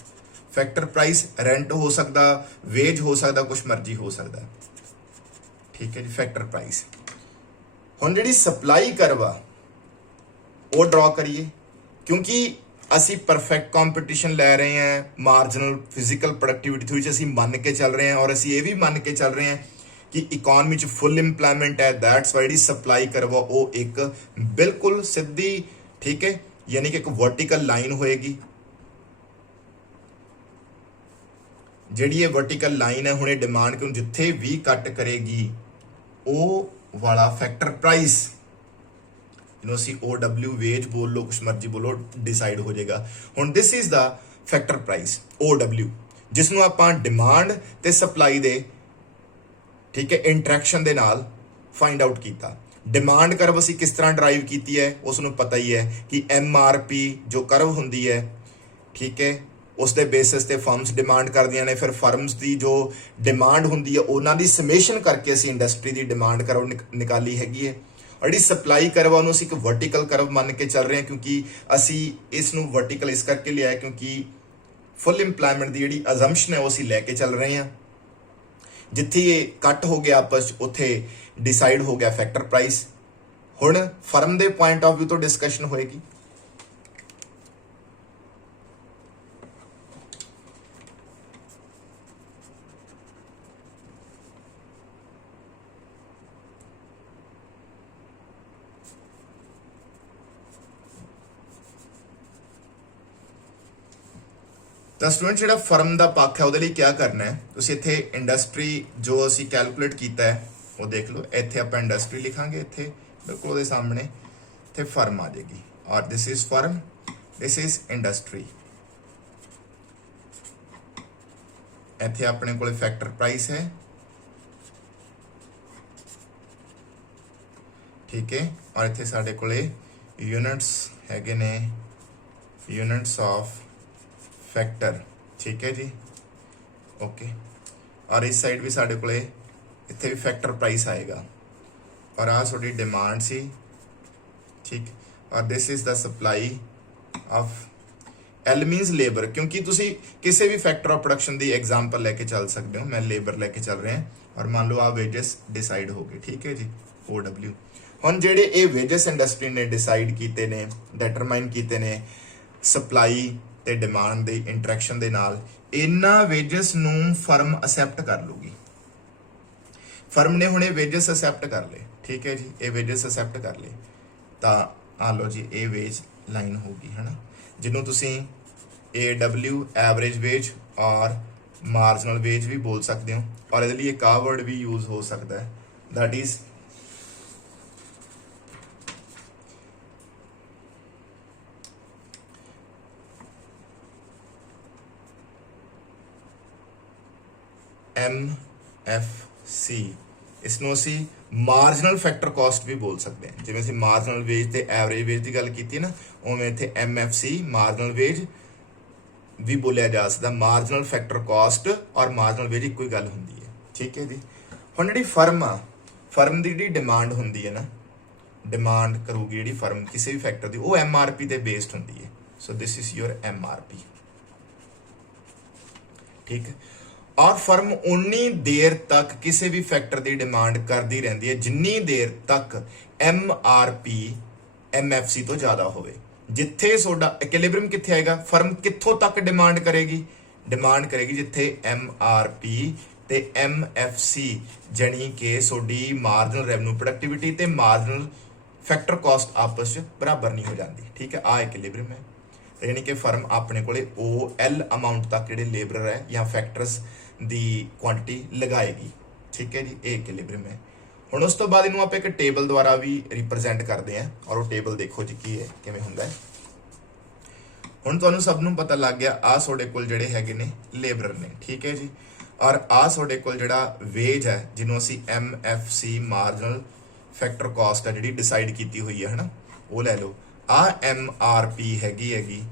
Factor price rent हो सकता, वेज हो सकता, कुछ मर्जी हो सकता, ठीक है जी। फैक्टर प्राइस हुण जिहड़ी सप्लाई कर्व आ वो ड्रॉ करिए, क्योंकि असी परफेक्ट कॉम्पीटिशन लै रहे हैं, मार्जिनल फिजिकल प्रोडक्टिविटी थ्रू असी मन के चल रहे हैं, और असी ये भी मन के चल रहे हैं कि इकोनॉमी च फुल इंप्लॉयमेंट है, दैट्स वाई सप्लाई करव वो एक बिल्कुल सीधी, ठीक है, यानी कि एक वर्टिकल लाइन होएगी। ਜਿਹੜੀ ਇਹ वर्टिकल लाइन है हुणे डिमांड को जिथे भी कट करेगी वो वाला फैक्टर प्राइस ਜਿਹਨੂੰ ਅਸੀਂ OW वेज बोल लो कुछ मर्जी बोलो डिसाइड हो जाएगा। हुण this is the factor price OW जिसनों आपां डिमांड ते सप्लाई दे, ठीक है, इंटरैक्शन दे नाल फाइंड आउट कीता। डिमांड करव असीं किस तरह ड्राइव कीती है उसनों पता ही है कि MRP जो करव हुंदी है, ठीक है, उस दे बेसिस ते फर्म्स डिमांड करदियां ने, फिर फर्म्स दी जो डिमांड हुंदी है उन्हां दी समेशन करके असीं इंडस्ट्री दी डिमांड करव निकाली हैगी है। और जी सप्लाई करव उन्होंने असीं एक वर्टिकल करव मान के चल रहे हैं, क्योंकि असीं इसनूं वर्टिकल इस करके लिया है क्योंकि फुल इंप्लॉयमेंट दी जिहड़ी अजम्पशन है वो असीं लैके चल रहे हैं। जिथे ये कट हो गया आपस उत्थे डिसाइड हो गया फैक्टर प्राइस। हुण firm they point of view तो डिस्कशन होएगी। तो स्टूडेंट जो फर्म का पक्ष है वो क्या करना है, तुसीं इत्थे इंडस्ट्री जो असीं कैलकुलेट किया है वो देख लो। इत्थे आपां इंडस्ट्री लिखांगे, इत्थे बिल्कुल उहदे सामने इत्थे फर्म आ जाएगी और this is firm, this is industry. इत्थे अपने कोले फैक्टर प्राइस है, ठीक है, और इत्थे साडे कोले यूनिट्स हैगे ने, यूनिट्स ऑफ फैक्टर, ठीक है जी, ओके। और इस साइड भी साढ़े को इतने भी फैक्टर प्राइस आएगा और आ थोड़ी डिमांड सी, ठीक, और this is the supply of L मीनस labour, क्योंकि तुसी किसी भी फैक्टर ऑफ प्रोडक्शन की एग्जाम्पल लेके चल सकते हो। मैं लेबर लेके चल रहे हैं और मान लो आ वेजेस डिसाइड हो गए, ठीक है जी, OW। हुण जेडे ये वेजेस इंडस्ट्री ने डिसाइड किए ने, डिटरमाइन किए ने सप्लाई ते डिमांड दे इंटरैक्शन दे नाल, इन्हां वेजेस नूं फर्म असैप्ट कर लूगी। फर्म ने हुणे वेजेस असैप्ट कर ले, ठीक है जी, ये वेजेस असैप्ट कर ले तो आ लो जी ये वेज लाइन होगी, है ना, जिन्हों तुसीं AW एवरेज वेज और मार्जिनल वेज भी बोल सकते हो। और इहदे लई एक आ वर्ड भी यूज हो सकता है, दैट इज MFC। इसनों असी मार्जिनल फैक्टर कॉस्ट भी बोल सकते हैं। जिवें असीं मार्जिनल वेज ते एवरेज वेज की गल की ना, उवें इत्थे MFC मार्जिनल वेज भी बोलिया जा सकता। मार्जिनल फैक्टर कॉस्ट और मार्जिनल वेज एक ही गल हुंदी है, ठीक है जी। हुण जिहड़ी फर्म आ, फर्म की जिहड़ी डिमांड हुंदी है ना, डिमांड करूगी जिहड़ी फर्म किसी भी फैक्टर की, वो MRP ते बेस्ड हुंदी है। So this is your MRP, ठीक है। और फर्म उन्नी देर तक किसी भी फैक्टर की डिमांड करती रहती है जिन्नी देर तक MRP MFC तो ज्यादा होवे। जिथे सोडा इक्विलिब्रियम किथे आएगा, फर्म कित्थों तक डिमांड करेगी जिथे MRP ते MFC जनी के सोडी मार्जिनल रेवन्यू प्रोडक्टिविटी ते मार्जिनल फैक्टर कॉस्ट आपस में बराबर नहीं हो जाती, ठीक है। आ इक्विलिब्रियम है, यानी कि फर्म अपने को OL अमाउंट तक जो लेबर है या फैक्टर्स की क्वांटिटी लगाएगी, ठीक है जी, ये इक्विलिब्रियम है। हुण उस तो बाद इनू आप एक टेबल द्वारा भी रिप्रजेंट करते हैं और वो टेबल देखो जी की है किवें हुंदा है। हुण तुहानूं सब नूं पता लग गया आ तुहाडे कोल जिहड़े हैगे ने लेबर ने, ठीक है जी। और आ तुहाडे कोल जिहड़ा वेज है जिन्हों असीं MFC मार्जिनल फैक्टर कॉस्ट है जिहड़ी डिसाइड की हुई है ना, वो लै लो। आ MRP हैगी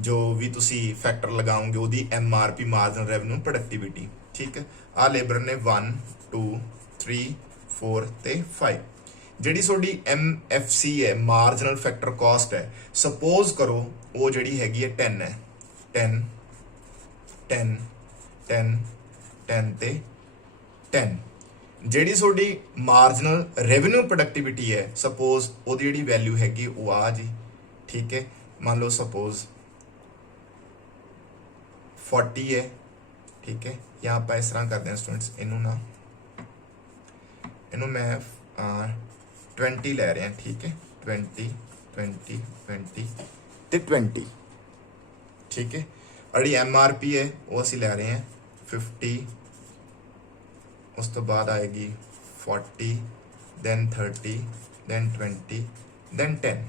जो भी तुसी फैक्टर लगाओगे वो MRP मार्जिनल रेवन्यू प्रोडक्टिविटी, ठीक है। आ लेबर ने 1 2 3 4 ते 5 जिहड़ी सोडी MFC है मार्जिनल फैक्टर कॉस्ट है, सपोज करो वो जिहड़ी हैगी है 10 है, 10 10 10 10 ते 10। जिहड़ी सोडी मार्जिनल रेवन्यू प्रोडक्टिविटी है, सपोज वो जिहड़ी वैल्यू हैगी वो आ जी, ठीक है। मान लो सपोज 40 है, ठीक है। या आप इस तरह करते हैं स्टूडेंट्स, इनू ना इनू मैं 20 लै रहा, ठीक है, 20 20 20 ते 20, ठीक है। और जी MRP है वो असी लै रहे हैं 50, उस तो बाद आएगी 40, then 30, then 20, then 10।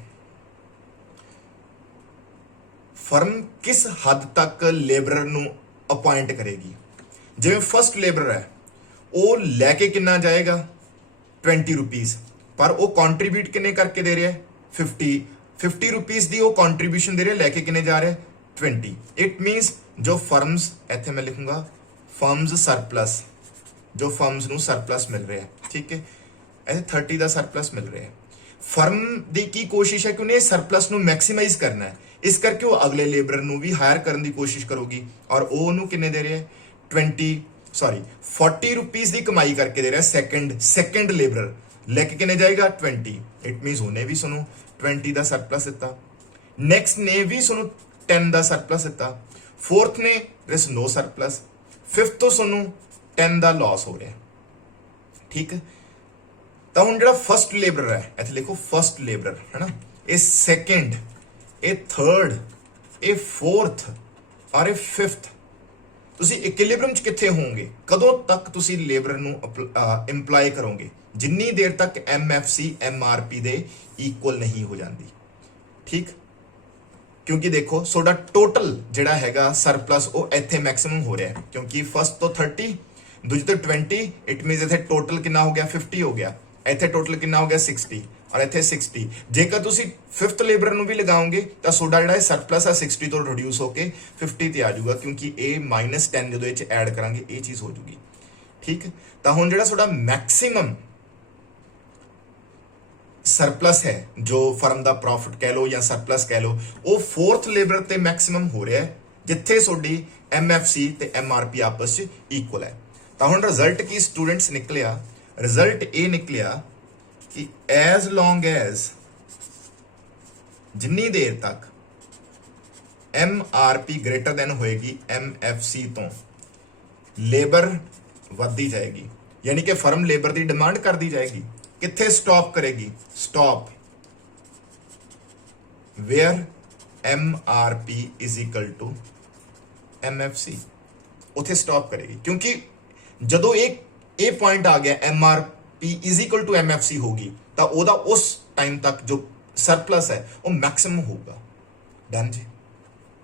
फर्म किस हद तक लेबरर ਨੂੰ अपॉइंट करेगी? जिवें फर्स्ट लेबरर है वो लैके कितना जाएगा 20 रुपीज़, पर वो कॉन्ट्रीब्यूट किन्ने करके दे रहा है 50 रुपीज़ की वो कॉन्ट्रीब्यूशन दे रहा है, लैके किन्ने जा रहा है 20। इट मीनस जो फर्म्स, इत्थे मैं लिखूंगा फर्म्स सरप्लस, जो फर्म्स ਨੂੰ सरप्लस मिल रहा है, ठीक है, ऐसे 30 का सरप्लस मिल रहा है। फर्म की की कोशिश है कि उन्हें सरप्लस ਨੂੰ मैक्सीमाइज करना है, इस करके वो अगले लेबरर ਨੂੰ भी हायर करने की कोशिश करोगी, और वो ਉਹਨੂੰ किन्ने दे रहा है 40 रुपीज़ की कमाई करके दे रहा है सेकंड लेबरर, लेके किन्ने जाएगा 20। इट मीनस उन्हें भी सुनो 20 का सरप्लस दिता, नैक्सट ने भी सुनो 10 का सरप्लस दिता, फोर्थ ने दिस नो सरप्लस, फिफ्थ तो सुनो 10 का लॉस हो रहा है, ठीक है। तो हुण जिहड़ा फर्स्ट लेबरर है, इत्थे लिखो फर्स्ट लेबरर है ना, ये सेकंड, ये थर्ड, ये फोर्थ और ये फिफ्थ, तुसी इक्विलिब्रियम च कित्थे होंगे, कदों तक तुसी लेबरर ਨੂੰ इंप्लॉय करोगे, जिन्नी देर तक MFC MRP दे इक्वल नहीं हो जाती, ठीक। क्योंकि देखो सोडा टोटल जिहड़ा हैगा सरप्लस वो इत्थे मैक्सिमम हो रहा है, क्योंकि फर्स्ट तो 30, दूजी तो 20, इट मीनस इत्थे टोटल कितना हो गया 50 हो गया, इत्थे टोटल कितना हो गया 60 और इत्थे 60। जेकर तुसी फिफ्थ लेबरर ਨੂੰ भी लगाओगे तो सोडा जिहड़ा सरप्लस है 60 तो रिड्यूस होकर 50 ते आ जाऊगा, क्योंकि ये -10 जो ये ऐड करांगे ये चीज़ हो जूगी, ठीक। तो हुण जिहड़ा सोडा मैक्सीमम सरप्लस है, जो फर्म का प्रॉफिट कह लो या सरप्लस कह लो, वो फोर्थ लेबर ते मैक्सिमम हो रहा है, जिथे सोडी MFC ते MRP आपस च इक्वल है। तो हुण रिजल्ट की स्टूडेंट्स निकलिया, रिजल्ट ये निकलिया कि एज लॉन्ग एज जिन्नी देर तक MRP ग्रेटर देन होएगी MFC तो लेबर वधदी जाएगी, यानी कि फर्म लेबर की डिमांड करती जाएगी, कित्थे स्टॉप करेगी, stop where MRP is equal to MFC, उथे स्टॉप करेगी। क्योंकि जदों एक पॉइंट आ गया MRP is equal to MFC होगी तो ओदा उस टाइम तक जो सरप्लस है वो मैक्सिमम होगा। डन जी।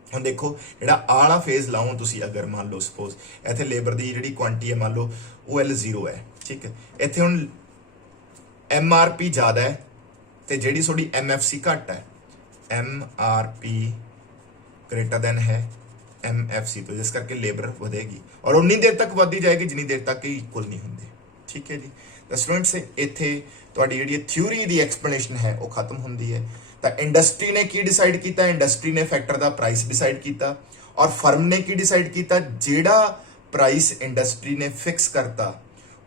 हम देखो जिहड़ा आला फेज लाओ तुसी, अगर मान लो सपोज इत्थे लेबर की जिहड़ी क्वांटिटी है मान लो वो L0 है, ठीक है, इत्थे हुण MRP ज़्यादा है तो जी थोड़ी MFC घट है, MRP ग्रेटर देन है MFC तो, जिस करके लेबर बढ़ेगी और उन्नी देर तक बढ़ती जाएगी जिन्नी देर तक इक्वल नहीं होंगे, ठीक है जी। तो स्टूडेंट्स इत्थे तुहाडी जिहड़ी थ्योरी की एक्सप्लेनेशन है वो खत्म होंदी है। तो इंडस्ट्री ने की डिसाइड किया, इंडस्ट्री ने फैक्टर का प्राइस डिसाइड किया, और फर्म ने की डिसाइड किया, जिहड़ा प्राइस इंडस्ट्री ने फिक्स करता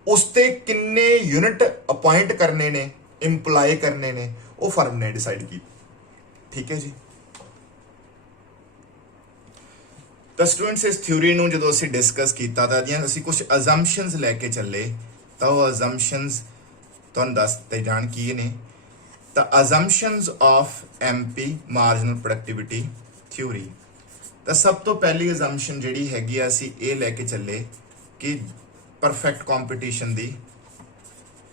उसते किन्ने यूनिट अपॉइंट करने ने, इंप्लॉय करने ने, वो फर्म ने डिसाइड की, ठीक है जी। तो स्टूडेंट्स इस थ्योरी ਨੂੰ ਜਦੋਂ ਅਸੀਂ डिस्कस ਕੀਤਾ ਤਾਂ ਦੀਆਂ ਅਸੀਂ ਕੁਝ ਅਜ਼ੰਪਸ਼ਨਸ ਲੈ ਕੇ ਚੱਲੇ, ਤਾਂ ਉਹ ਅਜ਼ੰਪਸ਼ਨਸ ਤੁਹਾਨੂੰ ਦੱਸਦੇ ਜਾਣ ਕੀ ਨੇ। ਤਾਂ assumptions of MP marginal productivity theory, ਤਾਂ ਸਭ ਤੋਂ ਪਹਿਲੀ ਅਜ਼ੰਪਸ਼ਨ ਜਿਹੜੀ ਹੈਗੀ ਆ ਅਸੀਂ ਇਹ ਲੈ ਕੇ ਚੱਲੇ ਕਿ परफेक्ट कॉम्पीटिशन दी,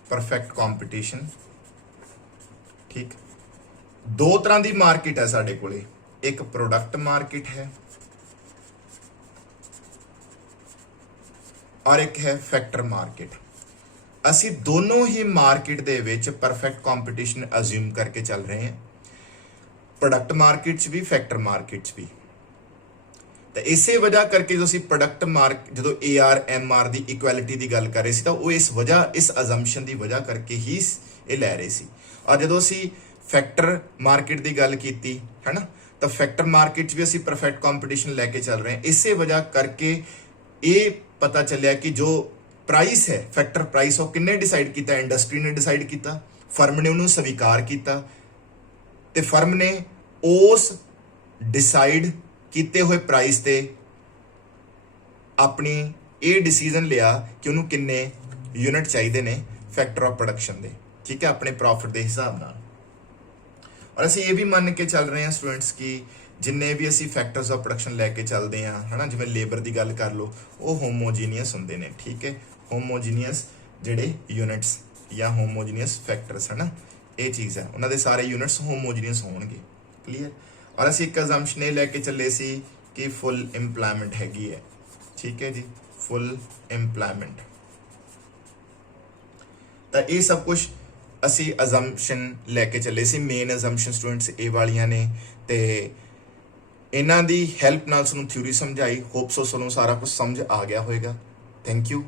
परफेक्ट कॉम्पीटिशन, ठीक। दो तरह की मार्केट है साडे कोले, एक प्रोडक्ट मार्केट है और एक है फैक्टर मार्केट। असी दोनों ही मार्केट दे विच परफेक्ट कॉम्पीटिशन अज्यूम करके चल रहे हैं, प्रोडक्ट मार्केट च भी फैक्टर मार्केट च भी। तो इसे वजह करके जो असी प्रोडक्ट मार्क जो AR MR की इक्वैलिटी की गल कर रहे सी, तो वो इस वजह, इस अजम्पशन की वजह करके ही ये लै रहे सी। और जो असी फैक्टर मार्केट की गल की है ना, तो फैक्टर मार्केट भी असी परफेक्ट कॉम्पीटिशन लैके चल रहे हैं। इसे वजह करके ये पता चलिया कि जो प्राइस है फैक्टर प्राइस वो किन्ने डिसाइड किया, इंडस्ट्री ने डिसाइड किया, फर्म ने उन्होंने स्वीकार किया, तो फर्म ने उस डिसाइड किते हुए प्राइस ते अपनी ये डिसीजन लिया कि उन्होंने किन्ने यूनिट चाहिए ने फैक्टर ऑफ प्रोडक्शन दे, ठीक है, अपने प्रॉफिट के हिसाब नाल। और ਅਸੀਂ ਇਹ ਵੀ ਮੰਨ ਕੇ ਚੱਲ ਰਹੇ ਹਾਂ ਸਟੂਡੈਂਟਸ ਕਿ ਜਿੰਨੇ ਵੀ ਅਸੀਂ ਫੈਕਟਰਸ ਆਫ ਪ੍ਰੋਡਕਸ਼ਨ ਲੈ ਕੇ ਚੱਲਦੇ ਹਾਂ ਹਨਾ, ਜਿਵੇਂ ਲੇਬਰ ਦੀ ਗੱਲ ਕਰ ਲਓ, ਉਹ ਹੋਮੋਜੀਨੀਅਸ ਹੁੰਦੇ ਨੇ, ਠੀਕ ਹੈ, ਹੋਮੋਜੀਨੀਅਸ ਜਿਹੜੇ ਯੂਨਿਟਸ ਜਾਂ ਹੋਮੋਜੀਨੀਅਸ ਫੈਕਟਰਸ ਹਨਾ, ਇਹ ਚੀਜ਼ ਹੈ, ਉਹਨਾਂ ਦੇ ਸਾਰੇ ਯੂਨਿਟਸ ਹੋਮੋਜੀਨੀਅਸ ਹੋਣਗੇ। ਕਲੀਅਰ। ਔਰ ਅਸੀਂ ਇੱਕ ਅਜ਼ੰਪਸ਼ਨ ਇਹ ਲੈ ਕੇ ਚੱਲੇ ਸੀ ਕਿ ਫੁੱਲ ਇੰਪਲਾਇਮੈਂਟ ਹੈਗੀ ਹੈ, ਠੀਕ ਹੈ ਜੀ, ਫੁੱਲ ਇੰਪਲਾਇਮੈਂਟ। ਤਾਂ ਇਹ ਸਭ ਕੁਝ ਅਸੀਂ ਅਜ਼ੰਪਸ਼ਨ ਲੈ ਕੇ ਚੱਲੇ ਸੀ। ਮੇਨ ਅਜ਼ੰਪਸ਼ਨ ਸਟੂਡੈਂਟਸ ਇਹ ਵਾਲੀਆਂ ਨੇ, ਤੇ ਇਹਨਾਂ ਦੀ ਹੈਲਪ ਨਾਲ ਤੁਹਾਨੂੰ ਥਿਊਰੀ ਸਮਝਾਈ। ਹੋਪ ਸੋ ਤੁਹਾਨੂੰ ਸਾਰਾ ਕੁਝ ਸਮਝ ਆ ਗਿਆ ਹੋਵੇਗਾ। Thank you.